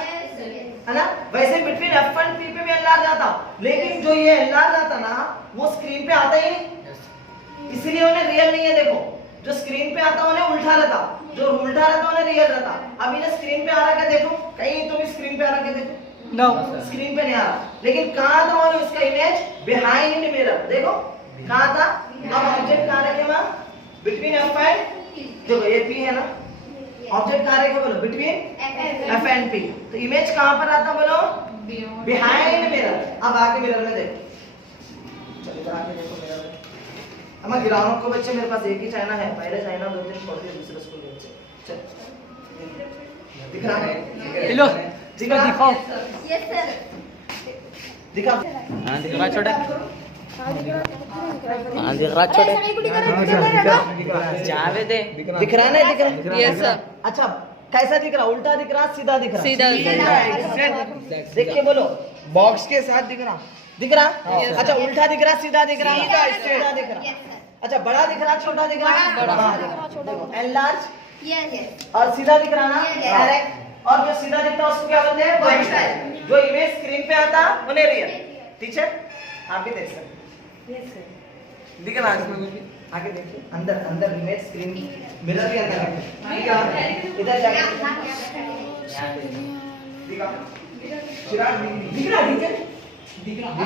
है ना वैसे बिटवीन एफ एंड पी पे भी एनलार्ज आता लेकिन जो ये एनलार्ज आता ना वो स्क्रीन पे आता ही नहीं इसलिए उन्हें रियल नहीं है देखो जो स्क्रीन पे आता उन्हें उल्टा रहता जो उल्टा रहता उन्हें रियल रहता अब इन्हें स्क्रीन पे आ रहा क्या देखो कहीं तो भी स्क्रीन पे आ रहा क्या देखो नो स्क्रीन पे नहीं आ रहा लेकिन कहां था उन्हें उसका इमेज बिहाइंड मिरर देखो कहां था अब ऑब्जेक्ट कहां रखे मां बिटवीन एफ एंड देखो ये पी है ना ऑब्जेक्ट कहां रखे बोलो बिटवीन एफ एंड पी तो इमेज कहां पर आता बोलो बिहाइंड मिरर अब आके मिरर में देखो चलो इधर आके देखो मिरर में अब मैं गिरा रहा हूं को बच्चे मेरे पास एक ही चाइना है पहले चाइना दो दिन छोड़ दिए दूसरे स्कूल के बच्चे चल दिख रहा है लो दिख रहा दिखाओ Yes, sir. दिखा हां दिख रहा छोटा हाँ दिख रहा हां दिख रहा छोटा सगळे कुठे करा जावे दे दिख रहा है नहीं दिख रहा Yes, sir. अच्छा कैसा दिख रहा उल्टा दिख रहा सीधा दिख रहा सीधा देख के बोलो बॉक्स के साथ दिख रहा दिख रहा अच्छा उल्टा दिख रहा सीधा दिख रहा सीधा दिख रहा अच्छा बड़ा दिख रहा छोटा दिख रहा बड़ा। देखो एनलार्ज Yes, yes. और सीधा दिख रहा ना Yes. डायरेक्ट और जो सीधा दिखता है उसको क्या बोलते हैं वर्टिकल जो इमेज स्क्रीन पे आता उन्हें रियल ठीक है आप भी देख सकते हैं दिख रहा इसमें कुछ भी आगे देखिए अंदर अंदर इमेज स्क्रीन मिरर के अंदर है इधर जाके दिखा चिराग दिख रहा